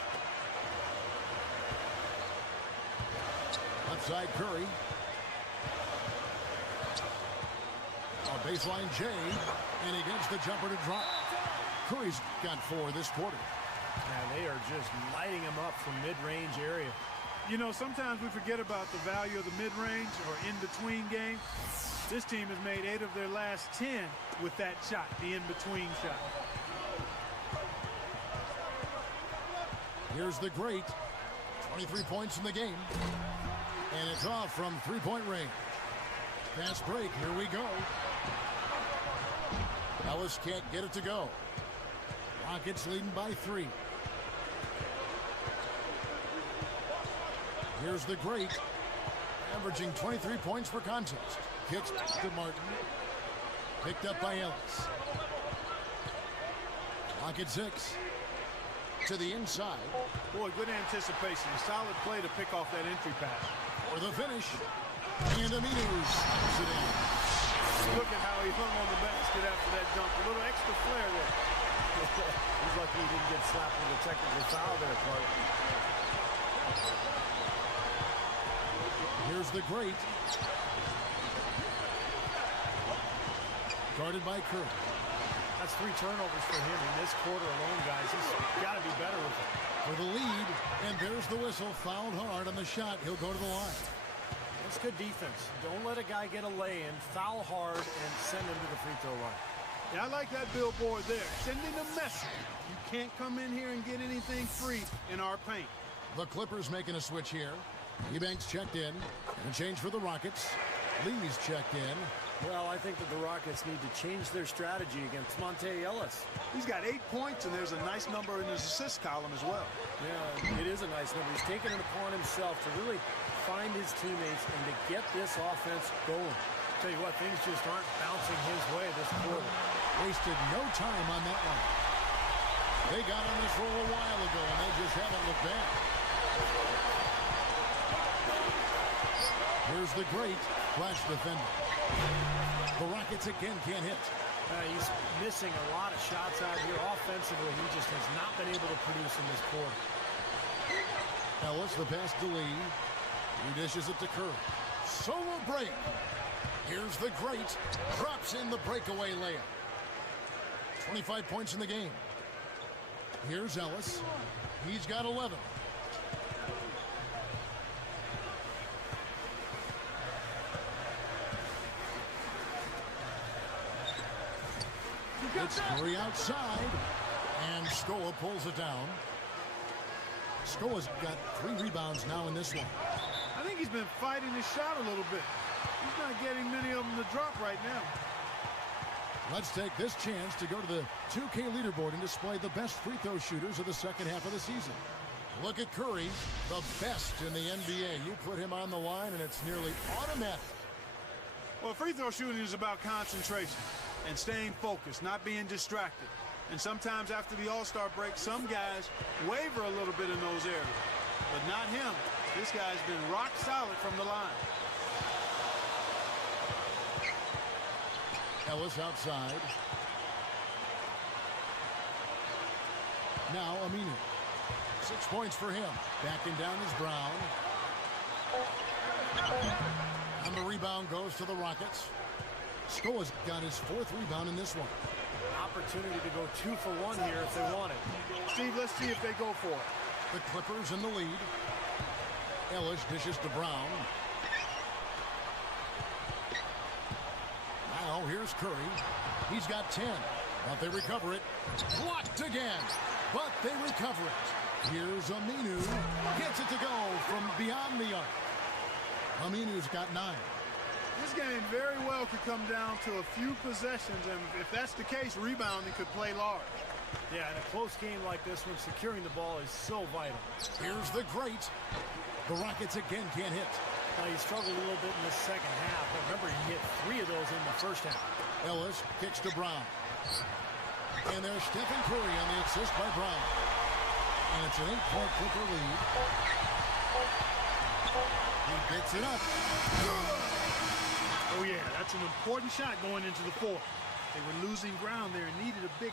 Left side Curry. A baseline J, and he gets the jumper to drop. Curry's got 4 this quarter. Yeah, they are just lighting him up from mid-range area. You know, sometimes we forget about the value of the mid-range or in-between game. This team has made 8 of their last 10 with that shot, the in-between shot. Here's the great. 23 points in the game. And it's off from three-point range. Fast break. Here we go. Ellis can't get it to go. Rockets leading by 3. Here's the great. Averaging 23 points per contest. Kicks to Martin. Picked up by Ellis. Rocket 6. To the inside. Boy, good anticipation. A solid play to pick off that entry pass. For the finish. And Aminu's snaps it in. Look at how he hung on the basket after that dunk. A little extra flair there. He's lucky he didn't get slapped with a technical foul there, Clark. Here's the great. Guarded by Curry. That's 3 turnovers for him in this quarter alone, guys. He's got to be better with it. For the lead, and there's the whistle. Fouled hard on the shot. He'll go to the line. That's good defense. Don't let a guy get a lay-in, foul hard, and send him to the free throw line. Yeah, I like that billboard there. Sending a message. You can't come in here and get anything free in our paint. The Clippers making a switch here. Eubanks checked in. And a change for the Rockets. Lee's checked in. Well, I think that the Rockets need to change their strategy against Monte Ellis. He's got 8 points, and there's a nice number in his assist column as well. Yeah, it is a nice number. He's taken it upon himself to really find his teammates and to get this offense going. Tell you what, things just aren't bouncing his way this quarter. Wasted no time on that one. They got on this roll a while ago, and they just haven't looked back. Here's the great Flash defender. The Rockets again can't hit. He's missing a lot of shots out here offensively. He just has not been able to produce in this quarter. Ellis, the pass to Lee. He dishes it to Curry. Solo break. Here's the great. Drops in the breakaway layup. 25 points in the game. Here's Ellis. He's got 11. It's Curry outside, and Scola pulls it down. Scola's got 3 rebounds now in this one. I think he's been fighting his shot a little bit. He's not getting many of them to drop right now. Let's take this chance to go to the 2K leaderboard and display the best free throw shooters of the second half of the season. Look at Curry, the best in the NBA. You put him on the line, and it's nearly automatic. Well, free throw shooting is about concentration and staying focused, not being distracted. And sometimes after the All-Star break, some guys waver a little bit in those areas. But not him. This guy's been rock solid from the line. Ellis outside. Now Aminu. 6 points for him. Backing down is Brown. And the rebound goes to the Rockets. Scola's got his 4th rebound in this one. Opportunity to go 2 for 1 here if they want it. Steve, let's see if they go for it. The Clippers in the lead. Ellis dishes to Brown. Now here's Curry. He's got 10. But they recover it. Blocked again. But they recover it. Here's Aminu. Gets it to go from beyond the arc. Aminu's got 9. This game very well could come down to a few possessions, and if that's the case, rebounding could play large. Yeah, in a close game like this one, securing the ball is so vital. Here's the great. The Rockets again can't hit. He struggled a little bit in the second half, but remember, he hit 3 first half. Ellis kicks to Brown. And there's Stephen Curry on the assist by Brown. And it's an 8-point Clipper lead. He picks it up. Oh, yeah, that's an important shot going into the fourth. They were losing ground there and needed a big...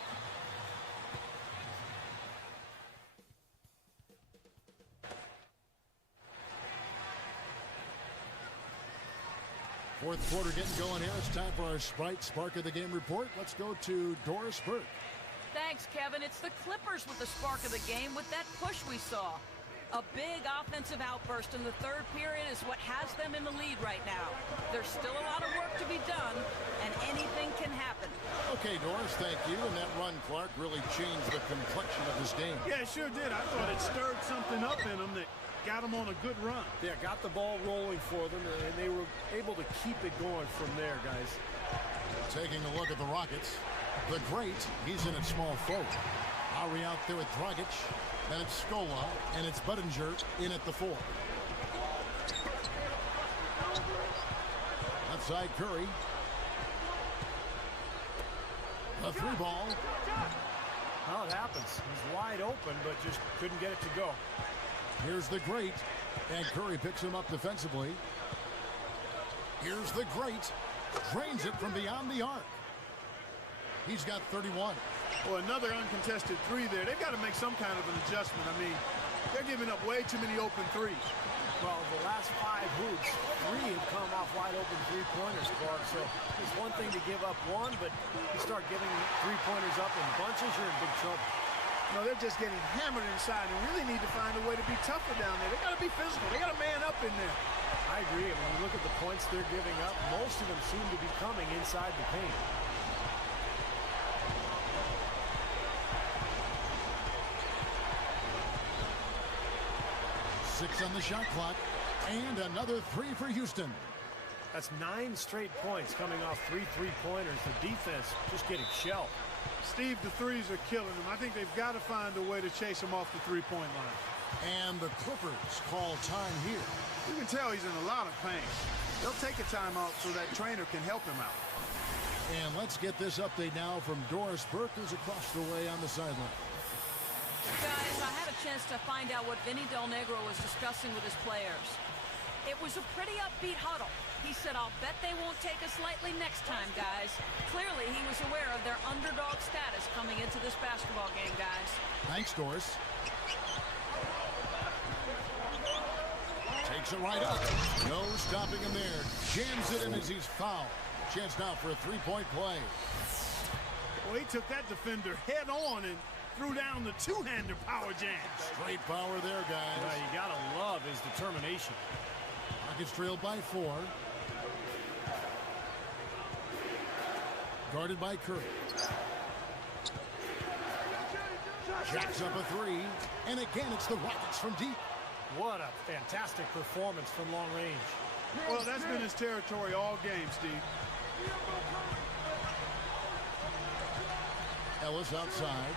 Fourth quarter getting going here. It's time for our Sprite Spark of the Game report. Let's go to Doris Burke. Thanks, Kevin. It's the Clippers with the spark of the game with that push we saw. A big offensive outburst in the third period is what has them in the lead right now. There's still a lot of work to be done, and anything can happen. Okay, Doris, thank you. And that run, Clark, really changed the complexion of this game. Yeah, it sure did. I thought it stirred something up in them that got them on a good run. Yeah, got the ball rolling for them, and they were able to keep it going from there, guys. Taking a look at the Rockets. The great, he's in at small forward. Lowry out there with Dragic. Then it's Scola, and it's Budinger in at the 4. Left side, Curry. The 3 ball. Well, it happens. He's wide open, but just couldn't get it to go. Here's the great, and Curry picks him up defensively. Here's the great, drains it from beyond the arc. He's got 31. Well, another uncontested 3 there. They've got to make some kind of an adjustment. I mean, they're giving up way too many open 3s. Well, the last 5 hoops, 3 have come off wide open 3-pointers, Clark. So it's one thing to give up 1, but you start giving 3-pointers up in bunches, you're in big trouble. No, they're just getting hammered inside and really need to find a way to be tougher down there. They got to be physical. They got to man up in there. I agree. When you look at the points they're giving up, most of them seem to be coming inside the paint. Six on the shot clock, and another 3 for Houston. That's 9 straight points coming off 3 3-pointers. The defense just getting shelled. Steve, the 3s are killing them. I think they've got to find a way to chase them off the 3-point line. And the Clippers call time here. You can tell he's in a lot of pain. They'll take a timeout so that trainer can help him out. And let's get this update now from Doris Burke, who's across the way on the sideline. Guys, I had a chance to find out what Vinny Del Negro was discussing with his players. It was a pretty upbeat huddle. He said, I'll bet they won't take us lightly next time, guys. Clearly, he was aware of their underdog status coming into this basketball game, guys. Thanks, Doris. Takes it right up. No stopping him there. Jams it in as he's fouled. Chance now for a 3-point play. Well, he took that defender head on and threw down the 2-hander power jam. Straight power there, guys. You got to love his determination. Rockets trailed by 4. Guarded by Curry. Jacks up a 3. And again, it's the Rockets from deep. What a fantastic performance from long range. Well, that's been his territory all game, Steve. Ellis outside.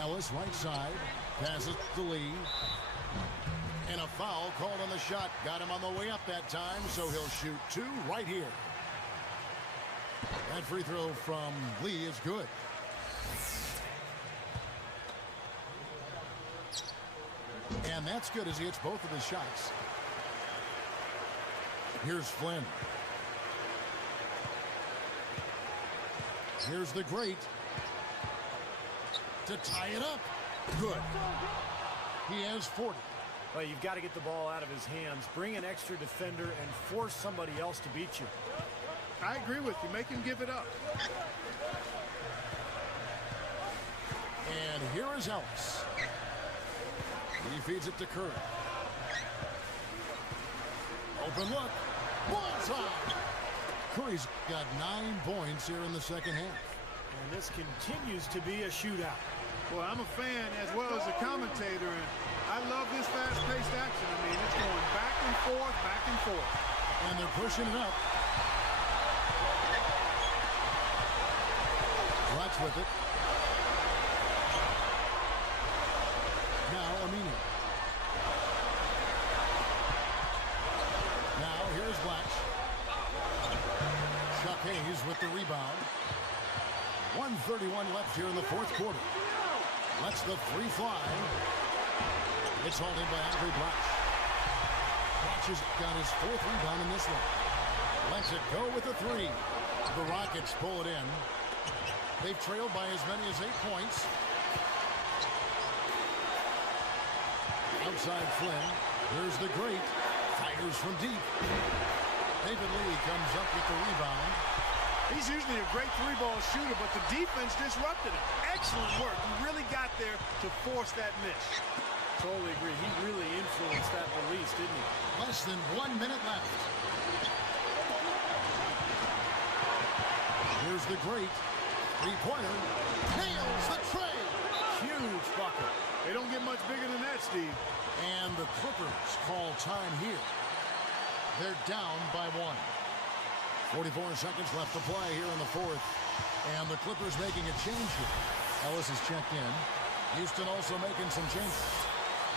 Ellis right side. Passes to Lee. And a foul called on the shot. Got him on the way up that time, so he'll shoot 2 right here. That free throw from Lee is good. And that's good as he hits both of his shots. Here's Flynn. Here's the great. To tie it up. Good. He has 40. Well, you've got to get the ball out of his hands, bring an extra defender, and force somebody else to beat you. I agree with you. Make him give it up. And here is Ellis. He feeds it to Curry. Open look. Bullseye. Curry's got 9 points here in the second half. And this continues to be a shootout. Well, I'm a fan as well as a commentator, and I love this fast-paced action. I mean, it's going back and forth, back and forth. And they're pushing it up. Watch with it. Now Aminu. Hayes with the rebound. 1:31 left here in the fourth quarter. Lets the three fly. It's hauled in by Andre Blatch. Blatch has got his fourth rebound in this one. Lets it go with the three. The Rockets pull it in. They've trailed by as many as 8 points. Outside Flynn. Here's the great. Fires from deep. David Lee comes up with the rebound. He's usually a great three-ball shooter, but the defense disrupted him. Excellent work. He really got there to force that miss. Totally agree. He really influenced that release, didn't he? Less than 1 minute left. Here's the great. Three-pointer. Nails the tray. Huge bucket. They don't get much bigger than that, Steve. And the Clippers call time here. They're down by 1. 44 seconds left to play here in the fourth. And the Clippers making a change here. Ellis is checked in. Houston also making some changes.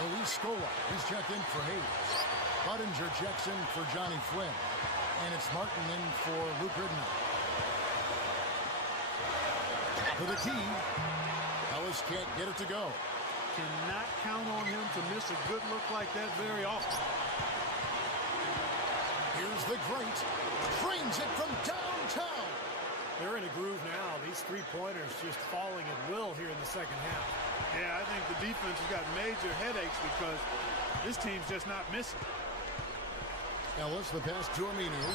Luis Scola, he's checked in for Hayes. Budinger checks in for Johnny Flynn. And it's Martin in for Luke Ridnour. For the key, Ellis can't get it to go. Cannot count on him to miss a good look like that very often. Here's the great. Trains it from downtown. They're in a groove now. These three-pointers just falling at will here in the second half. Yeah, I think the defense has got major headaches because this team's just not missing. Ellis, the pass to Aminu.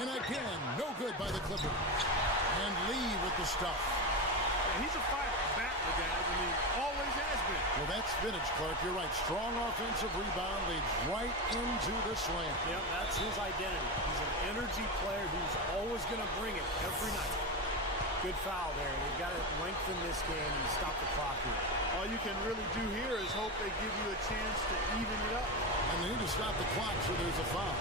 And again, no good by the Clippers. And Lee with the stuff. He's a fighter, battler, guys. I mean, always has been. Well, that's vintage, Clark. You're right. Strong offensive rebound leads right into the slam. Yep, that's his identity. He's an energy player who's always going to bring it every night. Good foul there. They've got to lengthen this game and stop the clock here. All you can really do here is hope they give you a chance to even it up. And they need to stop the clock, so there's a foul.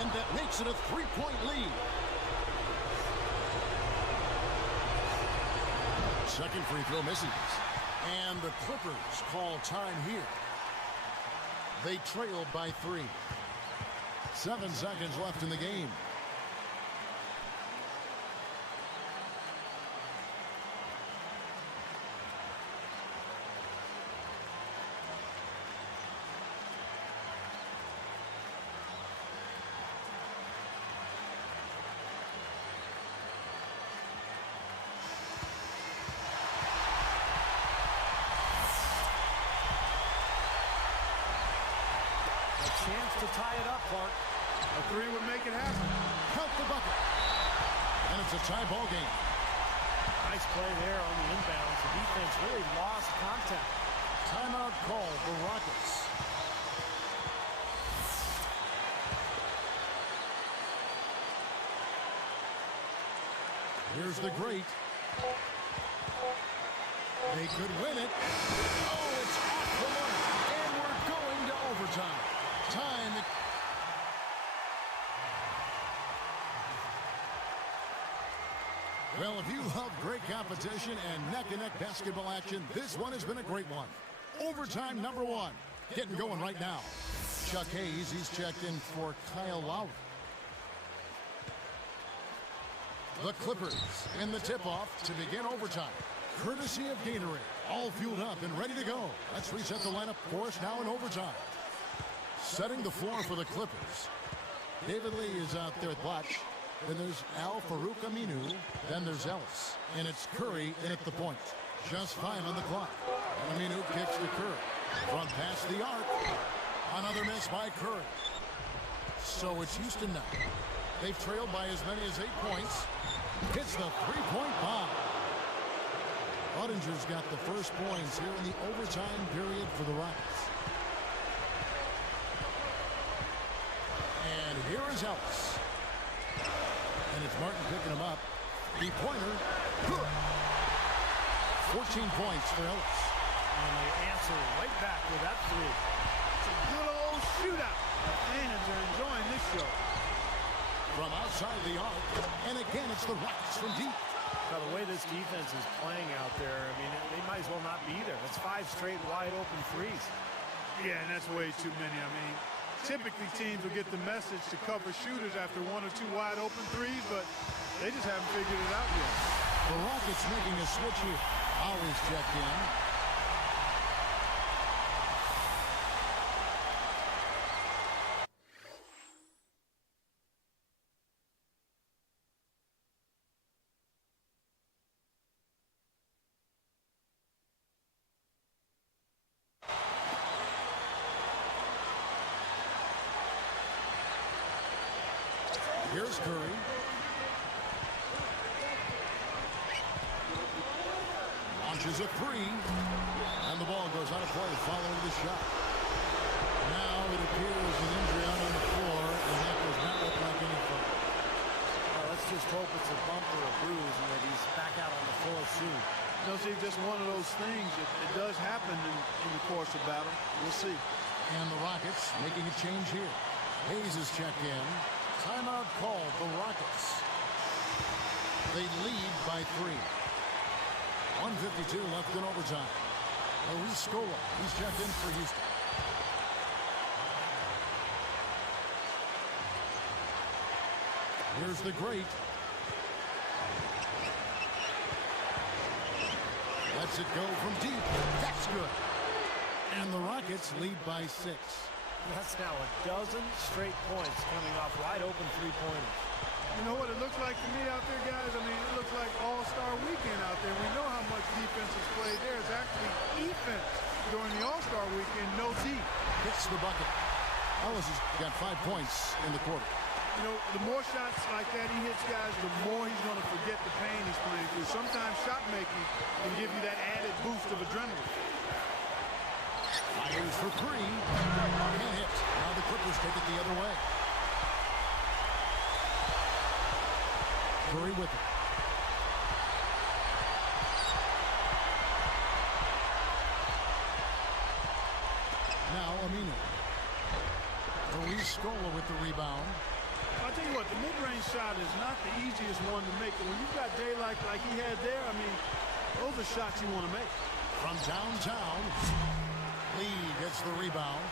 And that makes it a 3-point lead. Second free throw misses. And the Clippers call time here. They trail by 3. 7 seconds left in the game. Chance to tie it up, Clark. A three would make it happen. Count the bucket. And it's a tie ball game. Nice play there on the inbounds. The defense really lost contact. Timeout call for Rockets. Here's the great. They could win it. Oh, it's off the mark. And we're going to overtime. Time. Well, if you love great competition and neck-and-neck basketball action, this one has been a great one. Overtime number 1. Getting going right now. Chuck Hayes, he's checked in for Kyle Lowry. The Clippers in the tip-off to begin overtime. Courtesy of Gatorade. All fueled up and ready to go. Let's reset the lineup for us now in overtime. Setting the floor for the Clippers. David Lee is out there at Blatch. Then there's Al Farouk Aminu. Then there's Ellis. And it's Curry in at the point. Just 5 on the clock. And Aminu kicks to Curry. From past the arc. Another miss by Curry. So it's Houston now. They've trailed by as many as 8 points. Hits the three-point bomb. Budinger's got the first points here in the overtime period for the Rockets. And here is Ellis. And it's Martin picking him up. Three-pointer. Good. 14 points for Ellis. And they answer right back with that three. It's a good old shootout. The fans are enjoying this show. From outside the arc. And again, it's the Rockets from deep. Now, the way this defense is playing out there, I mean, they might as well not be there. That's 5 straight wide open threes. Yeah, and that's way too many. I mean, typically teams will get the message to cover shooters after 1 or 2 wide open threes, but they just haven't figured it out yet. The Rockets making a switch here. Always checked in. Here's Curry. Launches a 3. And the ball goes out of play following the shot. Now it appears an injury out on the floor, and that does not look like any fun. Well, let's just hope it's a bump or a bruise and that he's back out on the floor soon. You know, see, just one of those things. It does happen in the course of battle. We'll see. And the Rockets making a change here. Hayes is checked in. Timeout called, the Rockets. They lead by 3. 1:52 left in overtime. Luis Scola, he's checked in for Houston. Here's the great. Lets it go from deep. That's good. And the Rockets lead by 6. That's now a dozen straight points coming off wide open three-pointers. You know what it looks like to me out there, guys? I mean, it looks like all-star weekend out there. We know how much defense is played there. It's actually defense during the all-star weekend, no D. Hits the bucket. Ellis has got 5 points in the quarter. You know, the more shots like that he hits, guys, the more he's going to forget the pain he's playing through. Sometimes shot making can give you that added boost of adrenaline. Fires for 3. Can't hit. Now the Clippers take it the other way. Curry with it. Now Aminu. Luis Scola with the rebound. I'll tell you what, the mid-range shot is not the easiest one to make. But when you've got daylight like he had there, I mean, those are shots you want to make. From downtown, Lee gets the rebound.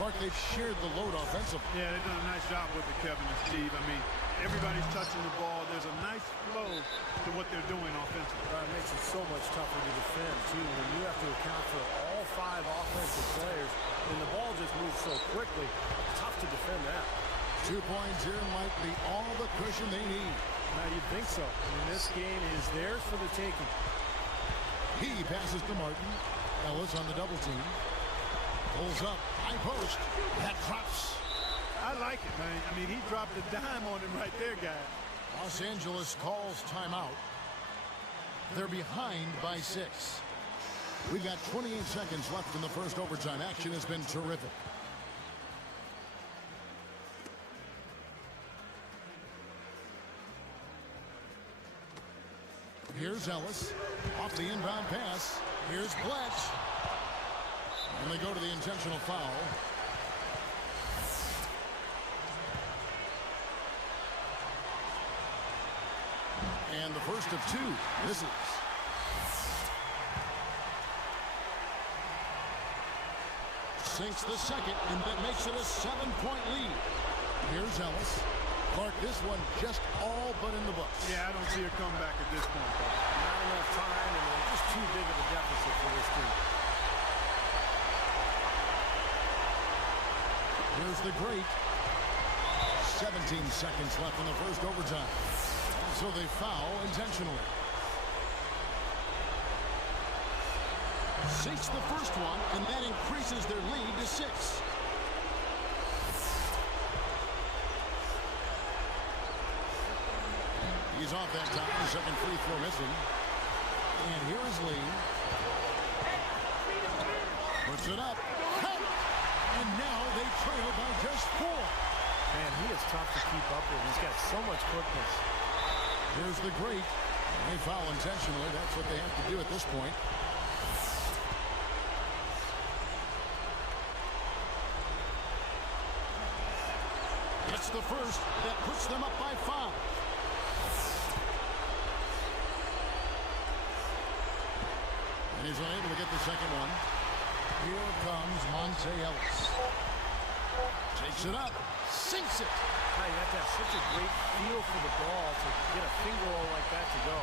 Clark, they've shared the load offensively. Yeah, they've done a nice job with it, Kevin and Steve. I mean, everybody's touching the ball. There's a nice flow to what they're doing offensively. It makes it so much tougher to defend, too, when you have to account for all 5 offensive players, and the ball just moves so quickly. It's tough to defend that. 2 points here might be all the cushion they need. Now, you'd think so. I mean, this game is theirs for the taking. He passes to Martin. Ellis on the double team. Pulls up. High post. That drops. I like it, man. I mean, he dropped a dime on him right there, guys. Los Angeles calls timeout. They're behind by 6. We've got 28 seconds left in the first overtime. Action has been terrific. Here's Ellis. Off the inbound pass. Here's Bletch. And they go to the intentional foul. And the first of 2 misses. Sinks the second, and that makes it a 7-point lead. Here's Ellis. Clark, this one just all but in the books. Yeah, I don't see a comeback at this point, though. Not enough time, and they're just too big of a deficit for this team. Here's the great. 17 seconds left in the first overtime. So they foul intentionally. Sinks the first one, and that increases their lead to 6. He's off that time. The second free throw missing. And here is Lee. Puts it up. Count! And now they trail by just 4. Man, he is tough to keep up with. He's got so much quickness. Here's the great. They foul intentionally. That's what they have to do at this point. It's the first that puts them up by 5. He's unable to get the second one. Here comes Monte Ellis. Takes it up. Sinks it. You have to have such a great feel for the ball to get a finger roll like that to go.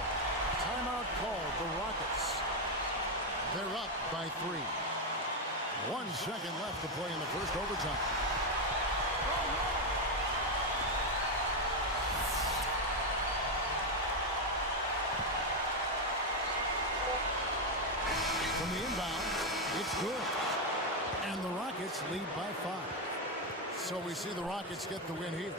Timeout called the Rockets. They're up by 3. 1 second left to play in the first overtime. From the inbound, it's good. And the Rockets lead by 5. So we see the Rockets get the win here.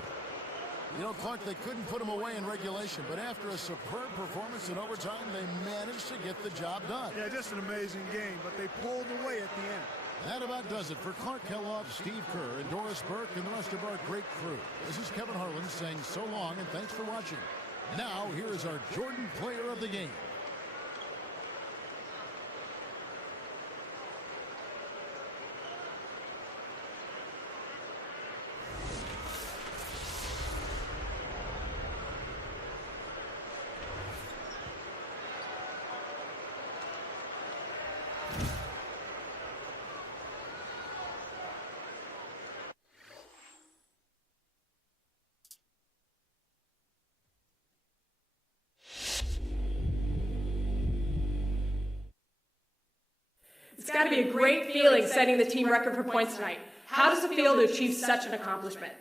You know, Clark, they couldn't put them away in regulation, but after a superb performance in overtime, they managed to get the job done. Yeah, just an amazing game, but they pulled away at the end. That about does it for Clark Kellogg, Steve Kerr, and Doris Burke, and the rest of our great crew. This is Kevin Harlan saying so long, and thanks for watching. Now, here is our Jordan Player of the Game. It's got to be a great feeling setting the team record for points tonight. How does it feel to achieve such an accomplishment?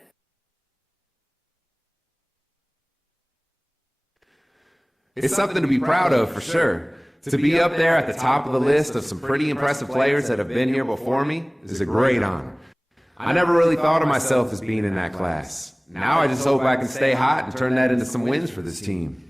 It's something to be proud of for sure. To be up there at the top of the list of some pretty impressive players that have been here before me is a great honor. I never really thought of myself as being in that class. Now I just hope I can stay hot and turn that into some wins for this team.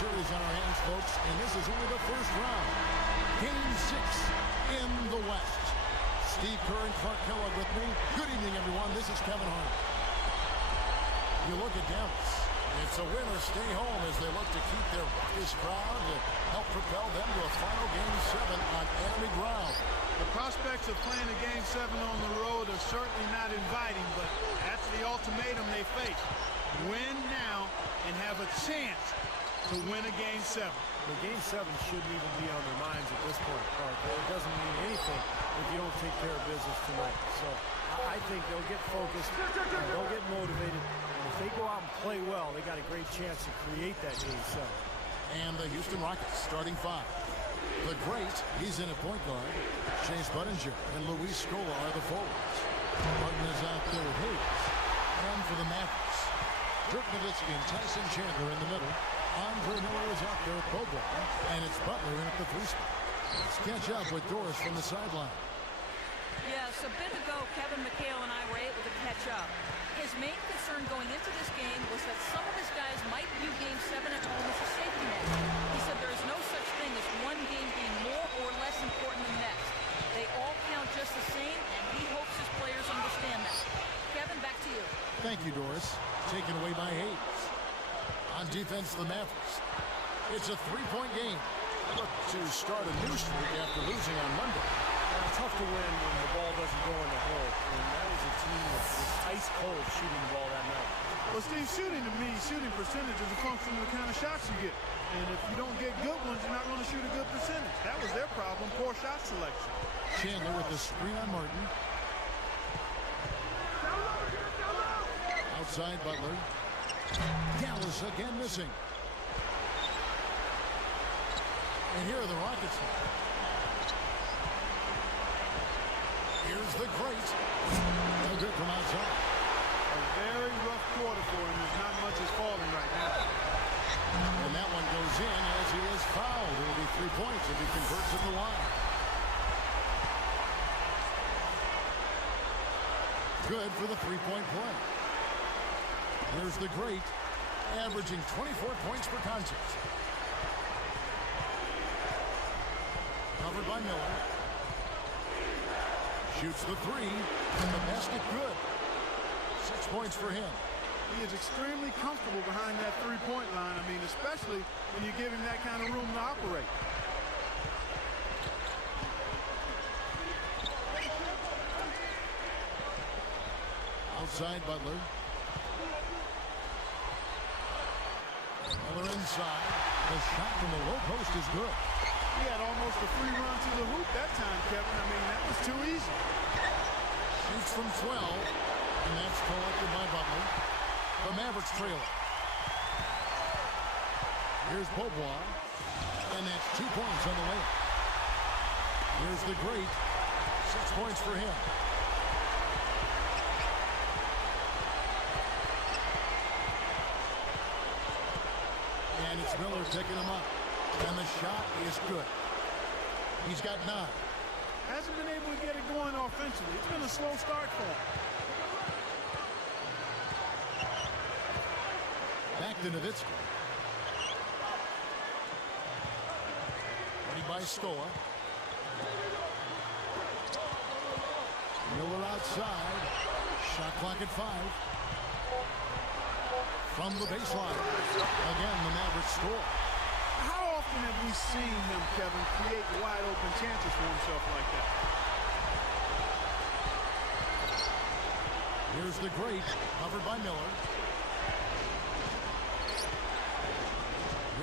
Series on our hands, folks, and this is only the first round. Game 6 in the West. Steve Kerr and Clark Kellogg with me. Good evening, everyone. This is Kevin Hart. You look at Dallas. It's a win or stay home as they look to keep their raucous crowd to help propel them to a final Game 7 on enemy ground. The prospects of playing a Game 7 on the road are certainly not inviting, but that's the ultimatum they face. Win now and have a chance to win a Game 7. The Game 7 shouldn't even be on their minds at this point, Clark. It doesn't mean anything if you don't take care of business tonight. So I think they'll get focused, they'll get motivated, and if they go out and play well, they got a great chance to create that Game 7. And the Houston Rockets starting 5. The great, he's in at point guard. Chase Budinger and Luis Scola are the forwards. Martin is out there with Hayes. And for the Mavericks, Dirk Nowitzki and Tyson Chandler in the middle. Andre Miller is out there at Bobo, and it's Butler in at the 3 spot. Let's catch up with Doris from the sideline. Yes, a bit ago, Kevin McHale and I were able to catch up. His main concern going into this game was that some of his guys might view Game 7 at home as a safety net. He said there is no such thing as one game being more or less important than next. They all count just the same, and he hopes his players understand that. Kevin, back to you. Thank you, Doris. Taken away by Hayes. On defense, the Mavericks. It's a 3-point game. Look to start a new streak after losing on Monday. It's tough to win when the ball doesn't go in the hole. And that was a team that was ice cold shooting the ball that night. Well, Steve, shooting percentage is a function of the kind of shots you get. And if you don't get good ones, you're not going to shoot a good percentage. That was their problem, poor shot selection. Chandler with the screen on Martin. Outside Butler. Dallas again missing. And here are the Rockets. Here's the great. No good from outside. A very rough quarter for him. There's not much is falling right now. And that one goes in as he is fouled. It'll be 3 points if he converts at the line. Good for the three-point play. Here's the great, averaging 24 points per contest. Covered by Miller. Shoots the three, and the basket good. 6 points for him. He is extremely comfortable behind that three-point line. I mean, especially when you give him that kind of room to operate. Outside Butler. Miller inside. The shot from the low post is good. He had almost a free run to the hoop that time, Kevin. I mean, that was too easy. Shoots from 12, and that's collected by Butler. The Mavericks trail it. Here's Beaubois, and that's 2 points on the layup. Here's the great. 6 points for him. And it's Miller picking him up. And the shot is good. He's got 9. Hasn't been able to get it going offensively. It's been a slow start for him. Back to Nowitzki. Ready by Scola. Miller outside. Shot clock at 5. From the baseline. Again, the Mavericks score. How often have we seen him, Kevin, create wide open chances for himself like that? Here's the great, covered by Miller.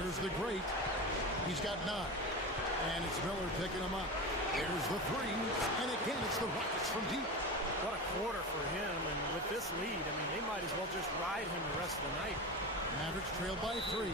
Here's the great. He's got 9. And it's Miller picking him up. Here's the three. And again, it's the Rockets from deep. What a quarter for him, and with this lead, I mean, they might as well just ride him the rest of the night. Mavericks trailed by 3.